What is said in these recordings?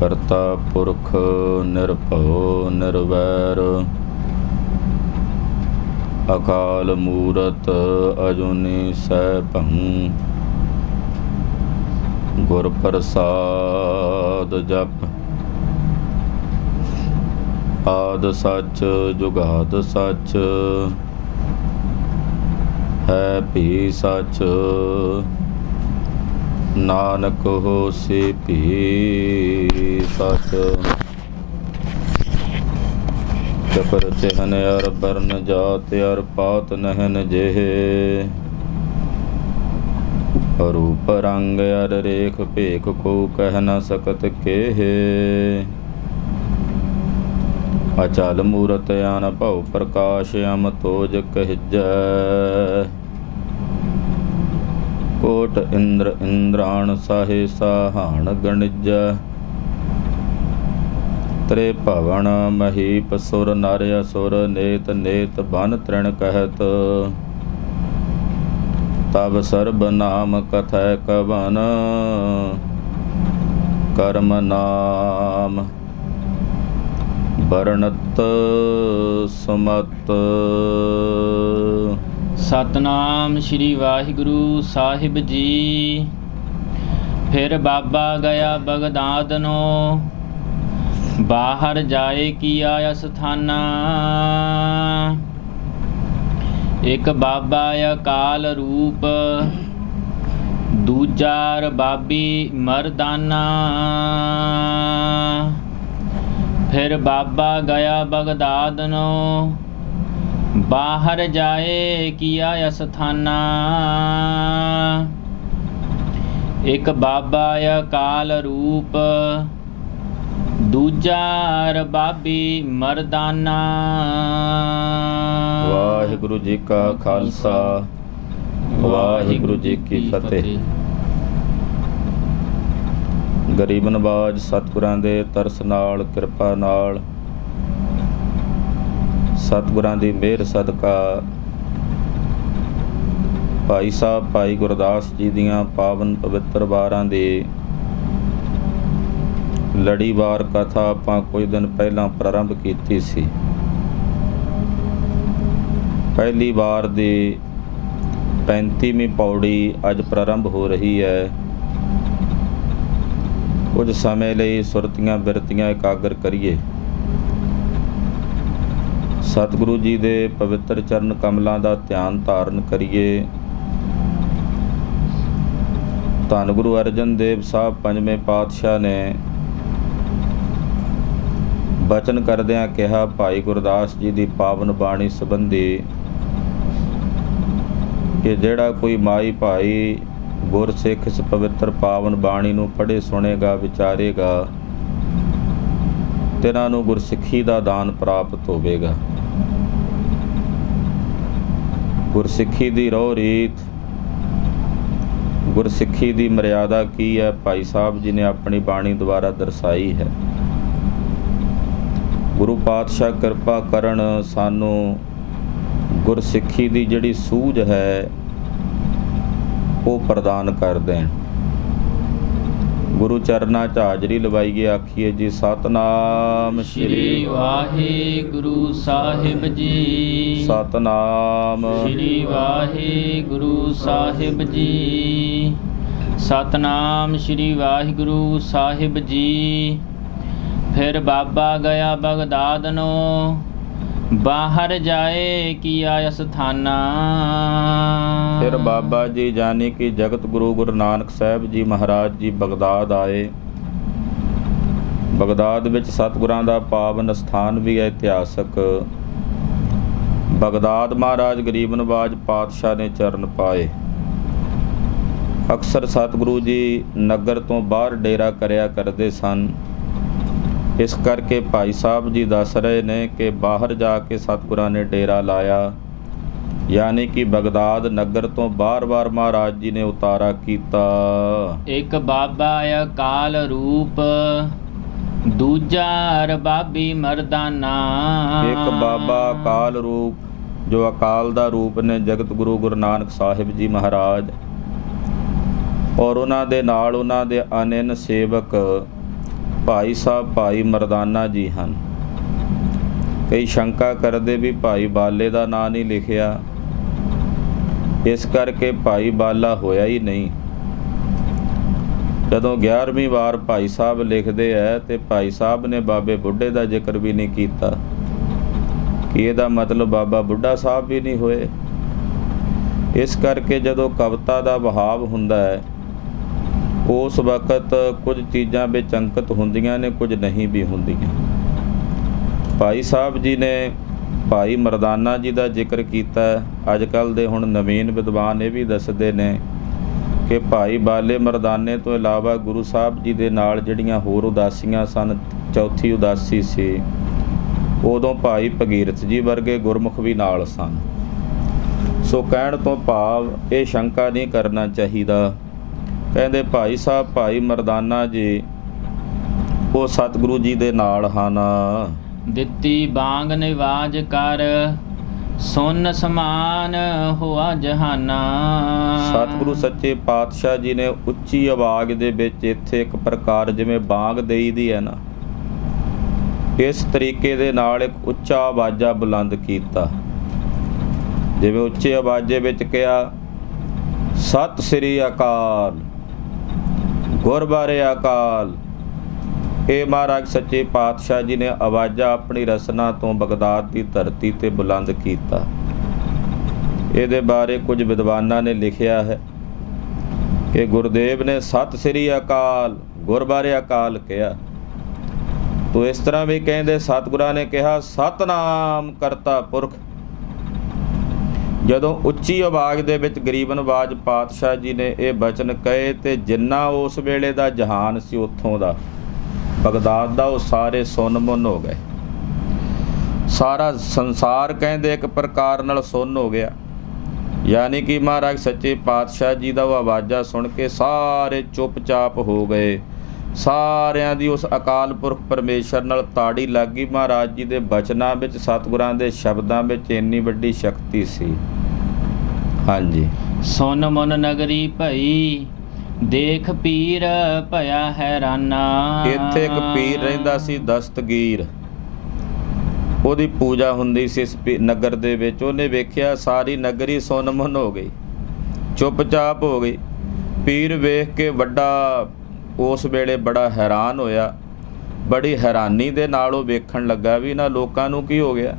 ਕਰਤਾ ਪੁਰਖ ਨਿਰਭਉ ਨਿਰਵੈਰ, ਅਕਾਲ ਮੂਰਤ ਅਜੂਨੀ ਸੈਭੰ, ਗੁਰ ਪ੍ਰਸਾਦ ਜਪ। ਆਦ ਸੱਚ ਜੁਗਾਦ ਸੱਚ, ਹੈ ਭੀ ਸੱਚ, ਨਾਨਕ ਹੋਸੀ ਭੀ ਸੱਚ। ਚਕਰ ਚਿਹਨ ਅਰ ਬਰਨ ਜਾਤ ਅਰ ਪਾਤ ਨਹਿਨ ਜਿਹੇ, ਰੂਪ ਰੰਗ ਅਰ ਰੇਖ ਭੇਖ ਕੋ ਕਹਿ ਨ ਸਕਤ ਕੇਹੇ। ਅਚਲ ਮੂਰਤ ਅਨ ਭਉ ਪ੍ਰਕਾਸ਼, ਅਮ ਤੋਜ ਕਹਿਜੈ। ਕੋਟ ਇੰਦਰ ਇੰਦਰਾਣ ਸਾਹੇ ਸਾਹਾਣ ਗਣਿਜੈ। ਤ੍ਰੇ ਭਵਨ ਮਹੀਪ ਸੁਰ ਨਰ ਅਸੁਰ, ਨੇਤ ਨੇਤ ਬਨ ਤ੍ਰਿਣ ਕਹਿਤ। ਤਬ ਸਰਬ ਨਾਮ ਕਥੈ ਕਵਨ, ਕਰਮ ਨਾਮ ਬਰਣਤ ਸਮਤ। ਸਤਨਾਮ ਸ਼੍ਰੀ ਵਾਹਿਗੁਰੂ ਸਾਹਿਬ ਜੀ। ਫਿਰ ਬਾਬਾ ਗਿਆ ਬਗਦਾਦ ਨੂੰ, ਬਾਹਰ ਜਾਏ ਕੀਆ ਅਸਥਾਨਾ। ਇੱਕ ਬਾਬਾ ਅਕਾਲ ਰੂਪ, ਦੂਜਾ ਰਬਾਬੀ ਮਰਦਾਨਾ। ਫਿਰ ਬਾਬਾ ਗਿਆ ਬਗਦਾਦ ਨੂੰ, ਬਾਹਰ ਜਾਏ ਕੀਆ ਅਸਥਾਨਾ। ਇੱਕ ਬਾਬਾ ਅਕਾਲ ਰੂਪ, ਦੂਜਾ ਰਬਾਬੀ ਮਰਦਾਨਾ। ਵਾਹਿਗੁਰੂ ਜੀ ਕਾ ਖਾਲਸਾ, ਵਾਹਿਗੁਰੂ ਜੀ ਕੀ ਫਤਿਹ। ਗਰੀਬ ਨਵਾਜ ਸਤਿਗੁਰਾਂ ਦੇ ਤਰਸ ਨਾਲ, ਕਿਰਪਾ ਨਾਲ, ਸਤਿਗੁਰਾਂ ਦੀ ਮਿਹਰ ਸਦਕਾ ਭਾਈ ਸਾਹਿਬ ਭਾਈ ਗੁਰਦਾਸ ਜੀ ਦੀਆਂ ਪਾਵਨ ਪਵਿੱਤਰ ਵਾਰਾਂ ਦੀ ਲੜੀਵਾਰ ਕਥਾ ਆਪਾਂ ਕੁਝ ਦਿਨ ਪਹਿਲਾਂ ਪ੍ਰਾਰੰਭ ਕੀਤੀ ਸੀ। ਪਹਿਲੀ ਵਾਰ ਦੀ 35ਵੀਂ ਪੌੜੀ ਅੱਜ ਪ੍ਰਾਰੰਭ ਹੋ ਰਹੀ ਹੈ। ਕੁਝ ਸਮੇਂ ਲਈ ਸੁਰਤੀਆਂ ਬਿਰਤੀਆਂ ਇਕਾਗਰ ਕਰੀਏ। ਸਤਿਗੁਰੂ ਜੀ ਦੇ ਪਵਿੱਤਰ ਚਰਨ ਕਮਲਾਂ ਦਾ ਧਿਆਨ ਧਾਰਨ ਕਰੀਏ। ਧੰਨ ਗੁਰੂ ਅਰਜਨ ਦੇਵ ਸਾਹਿਬ ਪੰਜਵੇਂ ਪਾਤਸ਼ਾਹ ਨੇ ਬਚਨ ਕਰਦਿਆਂ ਕਿਹਾ, ਭਾਈ ਗੁਰਦਾਸ ਜੀ ਦੀ ਪਾਵਨ ਬਾਣੀ ਸੰਬੰਧੀ, ਕਿ ਜਿਹੜਾ ਕੋਈ ਮਾਈ ਭਾਈ ਗੁਰਸਿੱਖ ਇਸ ਪਵਿੱਤਰ ਪਾਵਨ ਬਾਣੀ ਨੂੰ ਪੜ੍ਹੇ, ਸੁਣੇਗਾ, ਵਿਚਾਰੇਗਾ, ਤਿਨਾਂ ਨੂੰ ਗੁਰਸਿੱਖੀ ਦਾ ਦਾਨ ਪ੍ਰਾਪਤ ਹੋਵੇਗਾ। ਗੁਰਸਿੱਖੀ ਦੀ ਰਹੁ ਰੀਤ, ਗੁਰਸਿੱਖੀ ਦੀ ਮਰਿਆਦਾ ਕੀ ਹੈ, ਭਾਈ ਸਾਹਿਬ ਜੀ ਨੇ ਆਪਣੀ ਬਾਣੀ ਦੁਆਰਾ ਦਰਸਾਈ ਹੈ। ਗੁਰੂ ਪਾਤਸ਼ਾਹ ਕਿਰਪਾ ਕਰਨ, ਸਾਨੂੰ ਗੁਰਸਿੱਖੀ ਦੀ ਜਿਹੜੀ ਸੂਝ ਹੈ ਉਹ ਪ੍ਰਦਾਨ ਕਰ ਦੇਣ। ਗੁਰੂ ਚਰਨਾਂ 'ਚ ਹਾਜ਼ਰੀ ਲਵਾਈਏ, ਆਖੀਏ ਜੀ ਸਤਨਾਮ ਸ਼੍ਰੀ ਵਾਹਿਗੁਰੂ ਸਾਹਿਬ ਜੀ। ਸਤਨਾਮ ਸ਼੍ਰੀ ਵਾਹਿਗੁਰੂ ਸਾਹਿਬ ਜੀ। ਸਤਨਾਮ ਸ਼੍ਰੀ ਵਾਹਿਗੁਰੂ ਸਾਹਿਬ ਜੀ। ਫਿਰ ਬਾਬਾ ਗਿਆ ਬਗਦਾਦ ਨੂੰ, ਬਾਹਰ ਜਾਏ ਕੀਆ ਅਸਥਾਨਾ। ਫਿਰ ਬਾਬਾ ਜੀ ਜਾਨੀ ਕਿ ਜਗਤ ਗੁਰੂ ਗੁਰੂ ਨਾਨਕ ਸਾਹਿਬ ਜੀ ਮਹਾਰਾਜ ਜੀ ਬਗਦਾਦ ਆਏ। ਬਗਦਾਦ ਵਿੱਚ ਸਤਿਗੁਰਾਂ ਦਾ ਪਾਵਨ ਸਥਾਨ ਵੀ ਹੈ ਇਤਿਹਾਸਕ। ਬਗਦਾਦ ਮਹਾਰਾਜ ਗਰੀਬ ਨਵਾਜ ਪਾਤਸ਼ਾਹ ਨੇ ਚਰਨ ਪਾਏ। ਅਕਸਰ ਸਤਿਗੁਰੂ ਜੀ ਨਗਰ ਤੋਂ ਬਾਹਰ ਡੇਰਾ ਕਰਿਆ ਕਰਦੇ ਸਨ। ਇਸ ਕਰਕੇ ਭਾਈ ਸਾਹਿਬ ਜੀ ਦੱਸ ਰਹੇ ਨੇ ਕਿ ਬਾਹਰ ਜਾ ਕੇ ਸਤਿਗੁਰਾਂ ਨੇ ਡੇਰਾ ਲਾਇਆ, ਯਾਨੀ ਕਿ ਬਗਦਾਦ ਨਗਰ ਤੋਂ ਬਾਰ-ਬਾਰ ਮਹਾਰਾਜ ਜੀ ਨੇ ਉਤਾਰਾ ਕੀਤਾ। ਇੱਕ ਬਾਬਾ ਅਕਾਲ ਰੂਪ, ਦੂਜਾ ਰਬਾਬੀ ਮਰਦਾਨਾ। ਇੱਕ ਬਾਬਾ ਅਕਾਲ ਰੂਪ, ਜੋ ਅਕਾਲ ਦਾ ਰੂਪ ਨੇ, ਜਗਤ ਗੁਰੂ ਗੁਰੂ ਨਾਨਕ ਸਾਹਿਬ ਜੀ ਮਹਾਰਾਜ, ਔਰ ਉਹਨਾਂ ਦੇ ਨਾਲ ਉਹਨਾਂ ਦੇ ਅਨੰਨ ਸੇਵਕ ਭਾਈ ਸਾਹਿਬ ਭਾਈ ਮਰਦਾਨਾ ਜੀ ਹਨ। ਕਈ ਸ਼ੰਕਾ ਕਰਦੇ ਵੀ ਭਾਈ ਬਾਲੇ ਦਾ ਨਾਂ ਨਹੀਂ ਲਿਖਿਆ, ਇਸ ਕਰਕੇ ਭਾਈ ਬਾਲਾ ਹੋਇਆ ਹੀ ਨਹੀਂ। ਜਦੋਂ 11ਵੀਂ ਵਾਰ ਭਾਈ ਸਾਹਿਬ ਲਿਖਦੇ ਹੈ ਤੇ ਭਾਈ ਸਾਹਿਬ ਨੇ ਬਾਬੇ ਬੁੱਢੇ ਦਾ ਜ਼ਿਕਰ ਵੀ ਨਹੀਂ ਕੀਤਾ ਕਿ ਇਹਦਾ ਮਤਲਬ ਬਾਬਾ ਬੁੱਢਾ ਸਾਹਿਬ ਵੀ ਨਹੀਂ ਹੋਏ। ਇਸ ਕਰਕੇ ਜਦੋਂ ਕਵਿਤਾ ਦਾ ਵਹਾਵ ਹੁੰਦਾ ਹੈ ਉਸ ਵਕਤ ਕੁਝ ਚੀਜ਼ਾਂ ਵਿੱਚ ਅੰਕਿਤ ਹੁੰਦੀਆਂ ਨੇ, ਕੁਝ ਨਹੀਂ ਵੀ ਹੁੰਦੀਆਂ। ਭਾਈ ਸਾਹਿਬ ਜੀ ਨੇ ਭਾਈ ਮਰਦਾਨਾ ਜੀ ਦਾ ਜ਼ਿਕਰ ਕੀਤਾ। ਅੱਜ ਕੱਲ੍ਹ ਦੇ ਹੁਣ ਨਵੀਨ ਵਿਦਵਾਨ ਇਹ ਵੀ ਦੱਸਦੇ ਨੇ ਕਿ ਭਾਈ ਬਾਲੇ ਮਰਦਾਨੇ ਤੋਂ ਇਲਾਵਾ ਗੁਰੂ ਸਾਹਿਬ ਜੀ ਦੇ ਨਾਲ ਜਿਹੜੀਆਂ ਹੋਰ ਉਦਾਸੀਆਂ ਸਨ, ਚੌਥੀ ਉਦਾਸੀ ਸੀ, ਉਦੋਂ ਭਾਈ ਭਗੀਰਥ ਜੀ ਵਰਗੇ ਗੁਰਮੁਖ ਵੀ ਨਾਲ ਸਨ। ਸੋ ਕਹਿਣ ਤੋਂ ਭਾਵ ਇਹ ਸ਼ੰਕਾ ਨਹੀਂ ਕਰਨਾ ਚਾਹੀਦਾ। ਕਹਿੰਦੇ ਭਾਈ ਸਾਹਿਬ ਭਾਈ ਮਰਦਾਨਾ ਜੀ ਉਹ ਸਤਿਗੁਰੂ ਜੀ ਦੇ ਨਾਲ ਹਨ। ਦਿੱਤੀ ਬਾਂਗ ਨਿਵਾਜ ਕਰ ਸੁਨ ਸਮਾਨ ਹੋਆ ਜਹਾਨਾ। ਸਤਿਗੁਰੂ ਸੱਚੇ ਪਾਤਸ਼ਾਹ ਜੀ ਨੇ ਉੱਚੀ ਆਵਾਜ਼ ਦੇ ਵਿੱਚ ਇੱਥੇ ਇੱਕ ਪ੍ਰਕਾਰ ਜਿਵੇਂ ਬਾਂਗ ਦੇਈ ਦੀ ਹੈ ਨਾ, ਇਸ ਤਰੀਕੇ ਦੇ ਨਾਲ ਇੱਕ ਉੱਚਾ ਆਵਾਜ਼ਾ ਬੁਲੰਦ ਕੀਤਾ। ਜਿਵੇਂ ਉੱਚੇ ਆਵਾਜ਼ੇ ਵਿੱਚ ਕਿਹਾ ਸਤਿ ਸ੍ਰੀ ਅਕਾਲ, ਗੁਰ ਬਾਰੇ ਅਕਾਲ। ਇਹ ਮਹਾਰਾਜ ਸੱਚੇ ਪਾਤਸ਼ਾਹ ਜੀ ਨੇ ਆਵਾਜ਼ਾ ਆਪਣੀ ਰਸਨਾ ਤੋਂ ਬਗਦਾਦ ਦੀ ਧਰਤੀ ਤੇ ਬੁਲੰਦ ਕੀਤਾ। ਇਹਦੇ ਬਾਰੇ ਕੁਝ ਵਿਦਵਾਨਾਂ ਨੇ ਲਿਖਿਆ ਹੈ ਕਿ ਗੁਰਦੇਵ ਨੇ ਸਤਿ ਸ੍ਰੀ ਅਕਾਲ, ਗੁਰ ਬਾਰੇ ਅਕਾਲ ਕਿਹਾ। ਤੋ ਇਸ ਤਰ੍ਹਾਂ ਵੀ ਕਹਿੰਦੇ ਸਤਿਗੁਰਾਂ ਨੇ ਕਿਹਾ ਸਤਨਾਮ ਕਰਤਾ ਪੁਰਖ। ਜਦੋਂ ਉੱਚੀ ਆਵਾਜ਼ ਦੇ ਵਿੱਚ ਗਰੀਬ ਨਵਾਜ ਪਾਤਸ਼ਾਹ ਜੀ ਨੇ ਇਹ ਬਚਨ ਕਹੇ ਤੇ ਜਿੰਨਾ ਉਸ ਵੇਲੇ ਦਾ ਜਹਾਨ ਸੀ ਉੱਥੋਂ ਦਾ ਬਗਦਾਦ ਦਾ, ਉਹ ਸਾਰੇ ਸੁੰਨ ਮੁੰਨ ਹੋ ਗਏ। ਸਾਰਾ ਸੰਸਾਰ ਕਹਿੰਦੇ ਇੱਕ ਪ੍ਰਕਾਰ ਨਾਲ ਸੁੰਨ ਹੋ ਗਿਆ। ਯਾਨੀ ਕਿ ਮਹਾਰਾਜ ਸੱਚੇ ਪਾਤਸ਼ਾਹ ਜੀ ਦਾ ਉਹ ਆਵਾਜ਼ਾ ਸੁਣ ਕੇ ਸਾਰੇ ਚੁੱਪਚਾਪ ਹੋ ਗਏ। ਸਾਰਿਆਂ ਦੀ ਉਸ ਅਕਾਲ ਪੁਰਖ ਪਰਮੇਸ਼ਰ ਨਾਲ ਤਾੜੀ ਲੱਗ ਗਈ। ਮਹਾਰਾਜ ਜੀ ਦੇ ਬਚਨਾਂ ਵਿੱਚ, ਸਤਿਗੁਰਾਂ ਦੇ ਸ਼ਬਦਾਂ ਵਿੱਚ ਇੰਨੀ ਵੱਡੀ ਸ਼ਕਤੀ ਸੀ। ਹਾਂਜੀ। ਸੁਨ ਮਨ ਨਗਰੀ ਭਈ ਦੇਖ ਪੀਰ ਭਇਆ ਹੈਰਾਨਾ। ਇੱਥੇ ਇੱਕ ਪੀਰ ਰਹਿੰਦਾ ਸੀ ਦਸਤਗੀਰ, ਉਹਦੀ ਪੂਜਾ ਹੁੰਦੀ ਸੀ ਇਸ ਨਗਰ ਦੇ ਵਿੱਚ। ਉਹਨੇ ਵੇਖਿਆ ਸਾਰੀ ਨਗਰੀ ਸੁੰਨ ਮੁੰਨ ਹੋ ਗਈ, ਚੁੱਪਚਾਪ ਹੋ ਗਈ। ਪੀਰ ਵੇਖ ਕੇ ਵੱਡਾ ਉਸ ਵੇਲੇ ਬੜਾ ਹੈਰਾਨ ਹੋਇਆ। ਬੜੀ ਹੈਰਾਨੀ ਦੇ ਨਾਲ ਉਹ ਵੇਖਣ ਲੱਗਾ ਵੀ ਇਹਨਾਂ ਲੋਕਾਂ ਨੂੰ ਕੀ ਹੋ ਗਿਆ,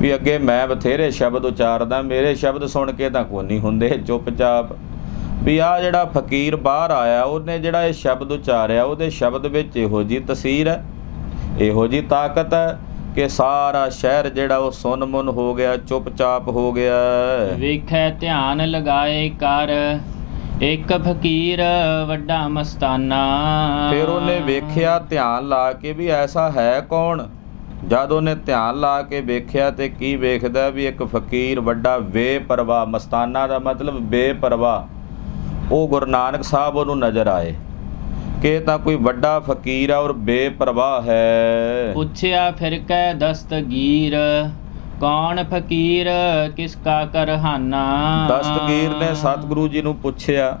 ਵੀ ਅੱਗੇ ਮੈਂ ਬਥੇਰੇ ਸ਼ਬਦ ਉਚਾਰਦਾ, ਮੇਰੇ ਸ਼ਬਦ ਸੁਣ ਕੇ ਤਾਂ ਕੋਈ ਨਹੀਂ ਹੁੰਦੇ ਚੁੱਪਚਾਪ। ਵੀ ਆਹ ਜਿਹੜਾ ਫਕੀਰ ਬਾਹਰ ਆਇਆ ਉਹਨੇ ਜਿਹੜਾ ਇਹ ਸ਼ਬਦ ਉਚਾਰਿਆ, ਉਹਦੇ ਸ਼ਬਦ ਵਿੱਚ ਇਹੋ ਜਿਹੀ ਤਸੀਰ ਹੈ, ਇਹੋ ਜਿਹੀ ਤਾਕਤ ਹੈ ਕਿ ਸਾਰਾ ਸ਼ਹਿਰ ਜਿਹੜਾ ਉਹ ਸੁੰਨ ਮੁੰਨ ਹੋ ਗਿਆ, ਚੁੱਪਚਾਪ ਹੋ ਗਿਆ। ਵੇਖੈ ਧਿਆਨ ਲਗਾਏ ਕਰ ਇੱਕ ਫਕੀਰ ਵੱਡਾ ਮਸਤਾਨਾ। ਫਿਰ ਉਹਨੇ ਵੇਖਿਆ ਧਿਆਨ ਲਾ ਕੇ ਵੀ ਐਸਾ ਹੈ ਕੌਣ। ਜਦ ਉਹਨੇ ਧਿਆਨ ਲਾ ਕੇ ਵੇਖਿਆ ਤੇ ਕੀ ਵੇਖਦਾ ਵੀ ਇੱਕ ਫਕੀਰ ਵੱਡਾ ਬੇਪਰਵਾਹ, ਮਸਤਾਨਾ ਦਾ ਮਤਲਬ ਬੇਪਰਵਾਹ। ਉਹ ਗੁਰੂ ਨਾਨਕ ਸਾਹਿਬ ਉਹਨੂੰ ਨਜ਼ਰ ਆਏ ਕਿ ਇਹ ਤਾਂ ਕੋਈ ਵੱਡਾ ਫਕੀਰ ਆ ਔਰ ਬੇਪਰਵਾਹ ਹੈ। ਪੁੱਛਿਆ ਫਿਰ ਕੈ ਦਸਤਗੀਰ ਕੌਣ ਫਕੀਰ ਕਿਸ ਕਾ ਕਰਹਾਨਾ। ਦਸਤਗੀਰ ਨੇ ਸਤਿਗੁਰੂ ਜੀ ਨੂੰ ਪੁੱਛਿਆ।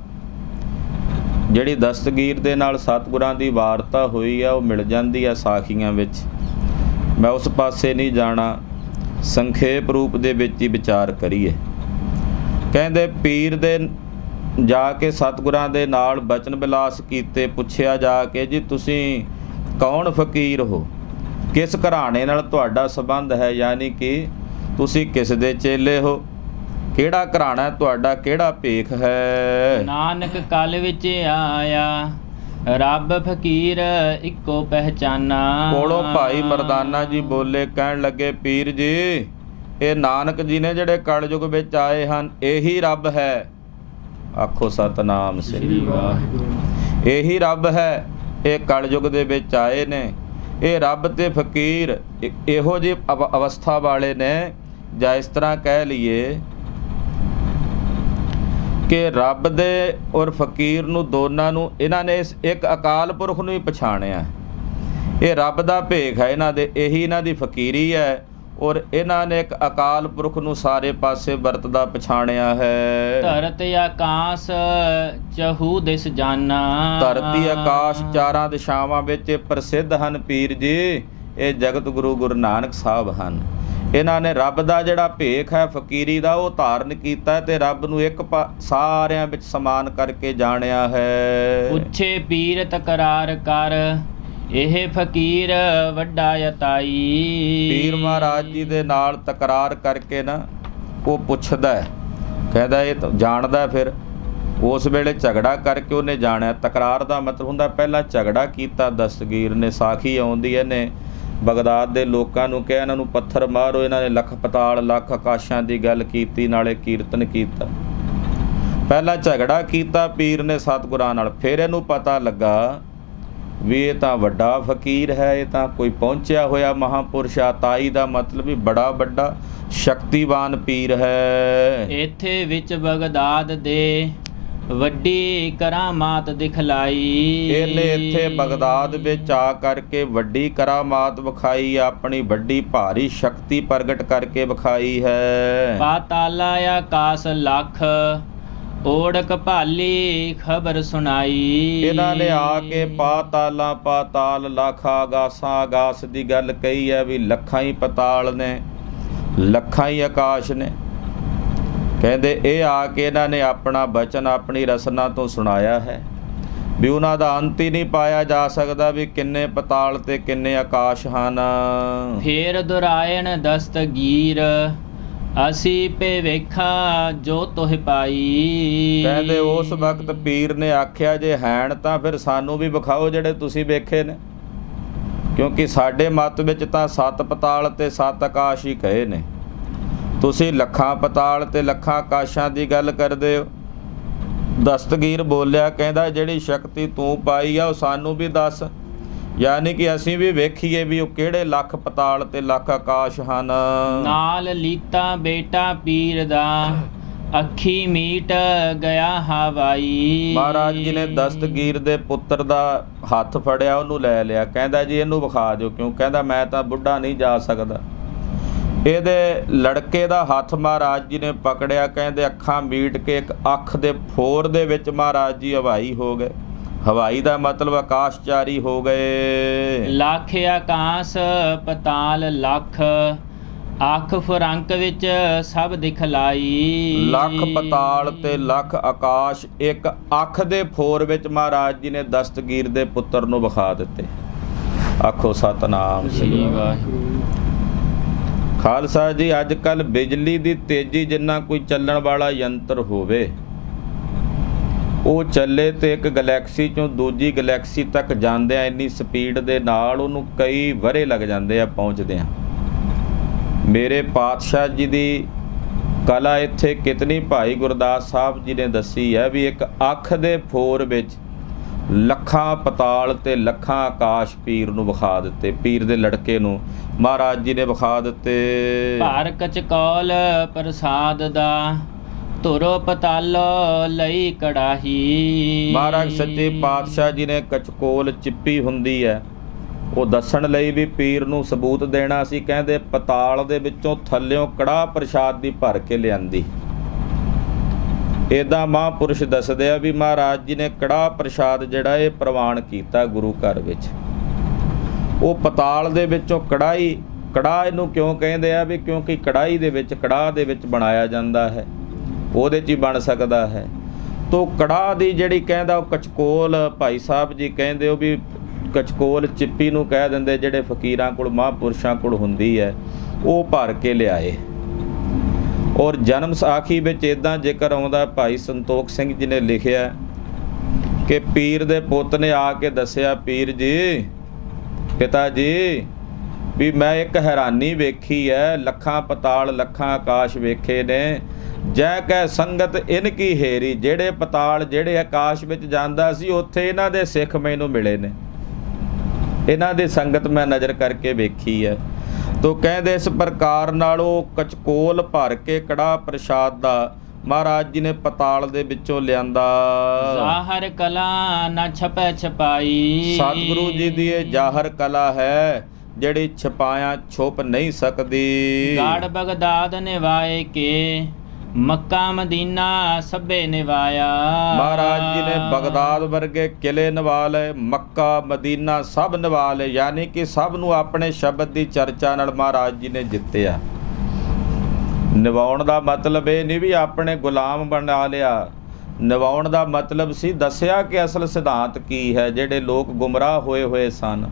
ਜਿਹੜੀ ਦਸਤਗੀਰ ਦੇ ਨਾਲ ਸਤਿਗੁਰਾਂ ਦੀ ਵਾਰਤਾ ਹੋਈ ਆ ਉਹ ਮਿਲ ਜਾਂਦੀ ਆ ਸਾਖੀਆਂ ਵਿੱਚ। ਮੈਂ ਉਸ ਪਾਸੇ ਨਹੀਂ ਜਾਣਾ, ਸੰਖੇਪ ਰੂਪ ਦੇ ਵਿੱਚ ਹੀ ਵਿਚਾਰ ਕਰੀਏ। ਕਹਿੰਦੇ ਪੀਰ ਦੇ ਜਾ ਕੇ ਸਤਿਗੁਰਾਂ ਦੇ ਨਾਲ ਬਚਨ ਬਿਲਾਸ ਕੀਤੇ। ਪੁੱਛਿਆ ਜਾ ਕੇ ਜੀ ਤੁਸੀਂ ਕੌਣ ਫਕੀਰ ਹੋ, ਕਿਸ ਘਰਾਣੇ ਨਾਲ ਤੁਹਾਡਾ ਸੰਬੰਧ ਹੈ, ਯਾਨੀ ਕਿ ਤੁਸੀਂ ਕਿਸ ਦੇ ਚੇਲੇ ਹੋ, ਕਿਹੜਾ ਘਰਾਣਾ ਤੁਹਾਡਾ, ਕਿਹੜਾ ਭੇਖ ਹੈ। ਨਾਨਕ ਕਲ ਵਿੱਚ ਆਇਆ ਰੱਬ ਫਕੀਰ ਇੱਕੋ ਪਹਿਚਾਨਾ। ਕੋਲੋਂ ਭਾਈ ਮਰਦਾਨਾ ਜੀ ਬੋਲੇ, ਕਹਿਣ ਲੱਗੇ ਪੀਰ ਜੀ ਇਹ ਨਾਨਕ ਜੀ ਨੇ ਜਿਹੜੇ ਕਲਯੁਗ ਵਿੱਚ ਆਏ ਹਨ, ਇਹੀ ਰੱਬ ਹੈ। ਆਖੋ ਸਤਨਾਮ ਸ੍ਰੀ ਵਾਹਿਗੁਰੂ। ਇਹੀ ਰੱਬ ਹੈ, ਇਹ ਕਲਯੁਗ ਦੇ ਵਿੱਚ ਆਏ ਨੇ। ਇਹ ਰੱਬ ਤੇ ਫਕੀਰ ਇਹੋ ਜਿਹੀ ਅਵਸਥਾ ਵਾਲੇ ਨੇ, ਜਾਂ ਇਸ ਤਰ੍ਹਾਂ ਕਹਿ ਲਈਏ ਕਿ ਰੱਬ ਦੇ ਔਰ ਫਕੀਰ ਨੂੰ, ਦੋਨਾਂ ਨੂੰ ਇਹਨਾਂ ਨੇ ਇੱਕ ਅਕਾਲ ਪੁਰਖ ਨੂੰ ਹੀ ਪਛਾਣਿਆ। ਇਹ ਰੱਬ ਦਾ ਭੇਖ ਹੈ ਇਹਨਾਂ ਦੇ, ਇਹੀ ਇਹਨਾਂ ਦੀ ਫਕੀਰੀ ਹੈ ਔਰ ਇਹਨਾਂ ਨੇ ਇੱਕ ਅਕਾਲ ਪੁਰਖ ਨੂੰ ਸਾਰੇ ਪਾਸੇ ਵਰਤਦਾ ਪਛਾਣਿਆ ਹੈ। ਧਰਤ ਆਕਾਸ ਚਹੂ ਦਿਸ ਜਾਨਾ। ਧਰਤੀ ਆਕਾਸ਼ ਚਾਰਾਂ ਦਿਸ਼ਾਵਾਂ ਵਿੱਚ ਪ੍ਰਸਿੱਧ ਹਨ ਪੀਰ ਜੀ। ਇਹ ਜਗਤ ਗੁਰੂ ਗੁਰੂ ਨਾਨਕ ਸਾਹਿਬ ਹਨ। ਇਹਨਾਂ ਨੇ ਰੱਬ ਦਾ ਜਿਹੜਾ ਭੇਖ ਹੈ ਫਕੀਰੀ ਦਾ ਉਹ ਧਾਰਨ ਕੀਤਾ ਤੇ ਰੱਬ ਨੂੰ ਇੱਕ ਸਾਰਿਆਂ ਵਿੱਚ ਸਮਾਨ ਕਰਕੇ ਜਾਣਿਆ ਹੈ। ਪੁੱਛੇ ਪੀਰ ਤਕਰਾਰ ਕਰ ਇਹ ਫਕੀਰ ਵੱਡਾ ਯਤਾਈ। ਪੀਰ ਮਹਾਰਾਜ ਜੀ ਦੇ ਨਾਲ ਤਕਰਾਰ ਕਰਕੇ ਨਾ ਉਹ ਪੁੱਛਦਾ ਹੈ, ਕਹਿੰਦਾ ਇਹ ਜਾਣਦਾ। ਫਿਰ ਉਸ ਵੇਲੇ ਝਗੜਾ ਕਰਕੇ ਉਹਨੇ ਜਾਣਿਆ। ਤਕਰਾਰ ਦਾ ਮਤਲਬ ਹੁੰਦਾ ਪਹਿਲਾਂ ਝਗੜਾ ਕੀਤਾ ਦਸਤਗੀਰ ਨੇ। ਸਾਖੀ ਆਉਂਦੀ ਹੈ ਨੇ ਬਗਦਾਦ ਦੇ ਲੋਕਾਂ ਨੂੰ ਕਿਹਾ ਇਹਨਾਂ ਨੂੰ ਪੱਥਰ ਮਾਰੋ। ਇਹਨਾਂ ਨੇ ਲੱਖ ਪਤਾਲ ਲੱਖ ਆਕਾਸ਼ਾਂ ਦੀ ਗੱਲ ਕੀਤੀ, ਨਾਲੇ ਕੀਰਤਨ ਕੀਤਾ। ਪਹਿਲਾਂ ਝਗੜਾ ਕੀਤਾ ਪੀਰ ਨੇ ਸਤਿਗੁਰਾਂ ਨਾਲ। ਫਿਰ ਇਹਨੂੰ ਪਤਾ ਲੱਗਾ ਵੀ ਇਹ ਤਾਂ ਵੱਡਾ ਫਕੀਰ ਹੈ, ਇਹ ਤਾਂ ਕੋਈ ਪਹੁੰਚਿਆ ਹੋਇਆ ਮਹਾਂਪੁਰਸ਼ ਆ। ਤਾਈ ਦਾ ਮਤਲਬ ਵੀ ਬੜਾ ਵੱਡਾ ਸ਼ਕਤੀਵਾਨ ਪੀਰ ਹੈ। ਇੱਥੇ ਵਿੱਚ ਬਗਦਾਦ ਦੇ ਵੱਡੀ ਕਰਾਮਾਤ ਦਿਖਲਾਈ। ਇਹਨੇ ਇੱਥੇ ਬਗਦਾਦ ਵਿੱਚ ਆ ਕਰਕੇ ਵੱਡੀ ਕਰਾਮਾਤ ਵਿਖਾਈ, ਆਪਣੀ ਵੱਡੀ ਭਾਰੀ ਸ਼ਕਤੀ ਪ੍ਰਗਟ ਕਰਕੇ ਵਿਖਾਈ ਹੈ। ਪਾਤਾਲਾ ਆਕਾਸ ਲੱਖ ਓੜਕ ਭਾਲੀ ਖਬਰ ਸੁਣਾਈ। ਇਹਨਾਂ ਨੇ ਆ ਕੇ ਪਾਤਾਲਾਂ ਪਾਤਾਲ ਲੱਖ ਆਗਾਸਾਂ ਆਗਾਸ ਦੀ ਗੱਲ ਕਹੀ ਹੈ ਵੀ ਲੱਖਾਂ ਹੀ ਪਤਾਲ ਨੇ, ਲੱਖਾਂ ਹੀ ਆਕਾਸ਼ ਨੇ। ਕਹਿੰਦੇ ਇਹ ਆ ਕੇ ਇਹਨਾਂ ਨੇ ਆਪਣਾ ਬਚਨ ਆਪਣੀ ਰਸਨਾ ਤੋਂ ਸੁਣਾਇਆ ਹੈ ਵੀ ਉਹਨਾਂ ਦਾ ਅੰਤ ਹੀ ਨਹੀਂ ਪਾਇਆ ਜਾ ਸਕਦਾ ਵੀ ਕਿੰਨੇ ਪਤਾਲ ਤੇ ਕਿੰਨੇ ਆਕਾਸ਼ ਹਨ। ਫੇਰ ਦੁਰਾਇਣ ਦਸਤਗੀਰ ਅਸੀਂ ਪੇ ਵੇਖਾ ਜੋ ਤੋਹ ਪਾਈ। ਕਹਿੰਦੇ ਉਸ ਵਕਤ ਪੀਰ ਨੇ ਆਖਿਆ ਜੇ ਹੈਣ ਤਾਂ ਫਿਰ ਸਾਨੂੰ ਵੀ ਵਿਖਾਓ ਜਿਹੜੇ ਤੁਸੀਂ ਵੇਖੇ ਨੇ, ਕਿਉਂਕਿ ਸਾਡੇ ਮਤ ਵਿੱਚ ਤਾਂ 7 ਪਤਾਲ ਤੇ 7 ਆਕਾਸ਼ ਹੀ ਕਹੇ ਨੇ। ਤੁਸੀਂ ਲੱਖਾਂ ਪਤਾਲ ਤੇ ਲੱਖਾਂ ਆਕਾਸ਼ਾਂ ਦੀ ਗੱਲ ਕਰਦੇ ਹੋ। ਦਸਤਗੀਰ ਬੋਲਿਆ, ਕਹਿੰਦਾ ਜਿਹੜੀ ਸ਼ਕਤੀ ਤੂੰ ਪਾਈ ਆ ਉਹ ਸਾਨੂੰ ਵੀ ਦੱਸ, ਯਾਨੀ ਕਿ ਅਸੀਂ ਵੀ ਵੇਖੀਏ ਵੀ ਉਹ ਕਿਹੜੇ ਲੱਖ ਪਤਾਲ ਤੇ ਲੱਖ ਆਕਾਸ਼ ਹਨ। ਨਾਲ ਲੀਤਾ ਬੇਟਾ ਪੀਰ ਦਾ ਅੱਖੀ ਮੀਟ ਗਿਆ ਹਵਾਈ। ਮਹਾਰਾਜ ਜੀ ਨੇ ਦਸਤਗੀਰ ਦੇ ਪੁੱਤਰ ਦਾ ਹੱਥ ਫੜਿਆ, ਉਹਨੂੰ ਲੈ ਲਿਆ। ਕਹਿੰਦਾ ਜੀ ਇਹਨੂੰ ਵਿਖਾ ਦਿਓ, ਕਿਉਂ ਕਹਿੰਦਾ ਮੈਂ ਤਾਂ ਬੁੱਢਾ ਨਹੀਂ ਜਾ ਸਕਦਾ। ਇਹਦੇ ਲੜਕੇ ਦਾ ਹੱਥ ਮਹਾਰਾਜ ਜੀ ਨੇ ਪਕੜਿਆ। ਕਹਿੰਦੇ ਅੱਖਾਂ ਮੀਟ ਕੇ ਇੱਕ ਅੱਖ ਦੇ ਫੋਰ ਦੇ ਵਿੱਚ ਮਹਾਰਾਜ ਜੀ ਹਵਾਈ ਹੋ ਗਏ। ਹਵਾਈ ਦਾ ਮਤਲਬ ਆਕਾਸ਼ਚਾਰੀ ਹੋ ਗਏ। ਲੱਖ ਆਕਾਸ਼ ਪਤਾਲ ਲੱਖ ਅੱਖ ਫਰੰਕ ਵਿੱਚ ਸਭ ਦਿਖਲਾਈ। ਲੱਖ ਪਤਾਲ ਤੇ ਲੱਖ ਆਕਾਸ਼ ਇੱਕ ਅੱਖ ਦੇ ਫੋਰ ਵਿੱਚ ਮਹਾਰਾਜ ਜੀ ਨੇ ਦਸਤਗੀਰ ਦੇ ਪੁੱਤਰ ਨੂੰ ਵਿਖਾ ਦਿੱਤੇ। ਆਖੋ ਸਤਨਾਮ ਸ੍ਰੀ ਵਾਹਿਗੁਰੂ। ਖਾਲਸਾ ਜੀ, ਅੱਜ ਕੱਲ੍ਹ ਬਿਜਲੀ ਦੀ ਤੇਜ਼ੀ ਜਿੰਨਾ ਕੋਈ ਚੱਲਣ ਵਾਲਾ ਯੰਤਰ ਹੋਵੇ ਉਹ ਚੱਲੇ ਤੇ ਇੱਕ ਗਲੈਕਸੀ ਚੋਂ ਦੂਜੀ ਗਲੈਕਸੀ ਤੱਕ ਜਾਂਦਿਆਂ ਇੰਨੀ ਸਪੀਡ ਦੇ ਨਾਲ ਉਹਨੂੰ ਕਈ ਵਰ੍ਹੇ ਲੱਗ ਜਾਂਦੇ ਆ ਪਹੁੰਚਦਿਆਂ। ਮੇਰੇ ਪਾਤਸ਼ਾਹ ਜੀ ਦੀ ਕਲਾ ਇੱਥੇ ਕਿਤਨੀ ਭਾਈ ਗੁਰਦਾਸ ਸਾਹਿਬ ਜੀ ਨੇ ਦੱਸੀ ਹੈ ਵੀ ਇੱਕ ਅੱਖ ਦੇ ਫੋਰ ਵਿੱਚ ਲੱਖਾਂ ਪਤਾਲ ਤੇ ਲੱਖਾਂ ਆਕਾਸ਼ ਪੀਰ ਨੂੰ ਵਿਖਾ ਦਿੱਤੇ। ਪੀਰ ਦੇ ਲੜਕੇ ਨੂੰ ਮਹਾਰਾਜ ਜੀ ਨੇ ਵਿਖਾ ਦਿੱਤੇ। ਭਾਰ ਕਚਕੌਲ ਪ੍ਰਸਾਦ ਦਾ ਧੁਰੋ ਪਤਾਲੋ ਲਈ ਕੜਾਹੀ। ਮਹਾਰਾਜ ਸੱਚੇ ਪਾਤਸ਼ਾਹ ਜੀ ਨੇ ਕਚਕੋਲ ਚਿੱਪੀ ਹੁੰਦੀ ਹੈ ਉਹ ਦੱਸਣ ਲਈ ਵੀ ਪੀਰ ਨੂੰ ਸਬੂਤ ਦੇਣਾ ਸੀ। ਕਹਿੰਦੇ ਪਤਾਲ ਦੇ ਵਿੱਚੋਂ ਥੱਲਿਓਂ ਕੜਾਹ ਪ੍ਰਸ਼ਾਦ ਦੀ ਭਰ ਕੇ ਲਿਆਂਦੀ। ਇੱਦਾਂ ਮਹਾਂਪੁਰਸ਼ ਦੱਸਦੇ ਆ ਵੀ ਮਹਾਰਾਜ ਜੀ ਨੇ ਕੜਾਹ ਪ੍ਰਸ਼ਾਦ ਜਿਹੜਾ ਇਹ ਪ੍ਰਵਾਨ ਕੀਤਾ ਗੁਰੂ ਘਰ ਵਿੱਚ। ਉਹ ਪਤਾਲ ਦੇ ਵਿੱਚੋਂ ਕੜਾਹ ਇਹਨੂੰ ਕਿਉਂ ਕਹਿੰਦੇ ਆ ਵੀ ਕਿਉਂਕਿ ਕੜਾਹ ਦੇ ਵਿੱਚ ਬਣਾਇਆ ਜਾਂਦਾ ਹੈ, ਉਹਦੇ 'ਚ ਹੀ ਬਣ ਸਕਦਾ ਹੈ। ਤੋ ਕੜਾਹ ਦੀ ਜਿਹੜੀ ਕਹਿੰਦਾ ਉਹ ਕਚਕੋਲ ਭਾਈ ਸਾਹਿਬ ਜੀ ਕਹਿੰਦੇ ਉਹ ਵੀ ਕਚਕੋਲ ਚਿੱਪੀ ਨੂੰ ਕਹਿ ਦਿੰਦੇ ਜਿਹੜੇ ਫਕੀਰਾਂ ਕੋਲ ਮਹਾਂਪੁਰਸ਼ਾਂ ਕੋਲ ਹੁੰਦੀ ਹੈ ਉਹ ਭਰ ਕੇ ਲਿਆਏ। ਔਰ ਜਨਮ ਸਾਖੀ ਵਿੱਚ ਇੱਦਾਂ ਜ਼ਿਕਰ ਆਉਂਦਾ, ਭਾਈ ਸੰਤੋਖ ਸਿੰਘ ਜੀ ਨੇ ਲਿਖਿਆ ਕਿ ਪੀਰ ਦੇ ਪੁੱਤ ਨੇ ਆ ਕੇ ਦੱਸਿਆ, ਪੀਰ ਜੀ ਪਿਤਾ ਜੀ ਵੀ ਮੈਂ ਇੱਕ ਹੈਰਾਨੀ ਵੇਖੀ ਹੈ, ਲੱਖਾਂ ਪਤਾਲ ਲੱਖਾਂ ਆਕਾਸ਼ ਵੇਖੇ ਨੇ। ਜੈ ਕਹਿ ਸੰਗਤ ਇਨ ਕੀ ਹੇਰੀ, ਜਿਹੜੇ ਪਤਾਲ ਜਿਹੜੇ ਆਕਾਸ਼ ਵਿੱਚ ਜਾਂਦਾ ਸੀ ਉੱਥੇ ਇਹਨਾਂ ਦੇ ਸਿੱਖ ਮੈਨੂੰ ਮਿਲੇ ਨੇ, ਇਹਨਾਂ ਦੀ ਸੰਗਤ ਮੈਂ ਨਜ਼ਰ ਕਰਕੇ ਵੇਖੀ ਹੈ। ਤੋ ਕਹਿੰਦੇ ਇਸ ਪ੍ਰਕਾਰ ਨਾਲ ਉਹ ਕਚਕੋਲ ਭਰ ਕੇ ਕੜਾਹ ਪ੍ਰਸ਼ਾਦ ਦਾ ਮਹਾਰਾਜ ਜੀ ਨੇ ਪਤਾਲ ਦੇ ਵਿੱਚੋਂ ਲਿਆਂਦਾ। ਜ਼ਾਹਰ ਕਲਾ ਨਾ ਛਪੈ ਛਪਾਈ। ਸਤਿਗੁਰੂ ਜੀ ਦੀ ਇਹ ਜ਼ਾਹਰ ਕਲਾ ਹੈ ਜਿਹੜੀ ਛਪਾਇਆ ਛੁਪ ਨਹੀਂ ਸਕਦੀ। ਗੜ ਬਗਦਾਦ ਨਿਵਾਏ ਕੇ ਮੱਕਾ ਮਦੀਨਾ ਸਭੇ ਨਿਵਾਇਆ। ਮਹਾਰਾਜ ਜੀ ਨੇ ਬਗਦਾਦ ਵਰਗੇ ਕਿਲੇ ਨਿਵਾ ਲਏ, ਮੱਕਾ ਮਦੀਨਾ ਸਭ ਨਿਵਾ ਲਏ, ਯਾਨੀ ਕਿ ਸਭ ਨੂੰ ਆਪਣੇ ਸ਼ਬਦ ਦੀ ਚਰਚਾ ਨਾਲ ਮਹਾਰਾਜ ਜੀ ਨੇ ਜਿੱਤਿਆ। ਨਿਵਾਉਣ ਦਾ ਮਤਲਬ ਇਹ ਨਹੀਂ ਵੀ ਆਪਣੇ ਗੁਲਾਮ ਬਣਾ ਲਿਆ, ਨਿਵਾਉਣ ਦਾ ਮਤਲਬ ਸੀ ਦੱਸਿਆ ਕਿ ਅਸਲ ਸਿਧਾਂਤ ਕੀ ਹੈ। ਜਿਹੜੇ ਲੋਕ ਗੁੰਮਰਾਹ ਹੋਏ ਸਨ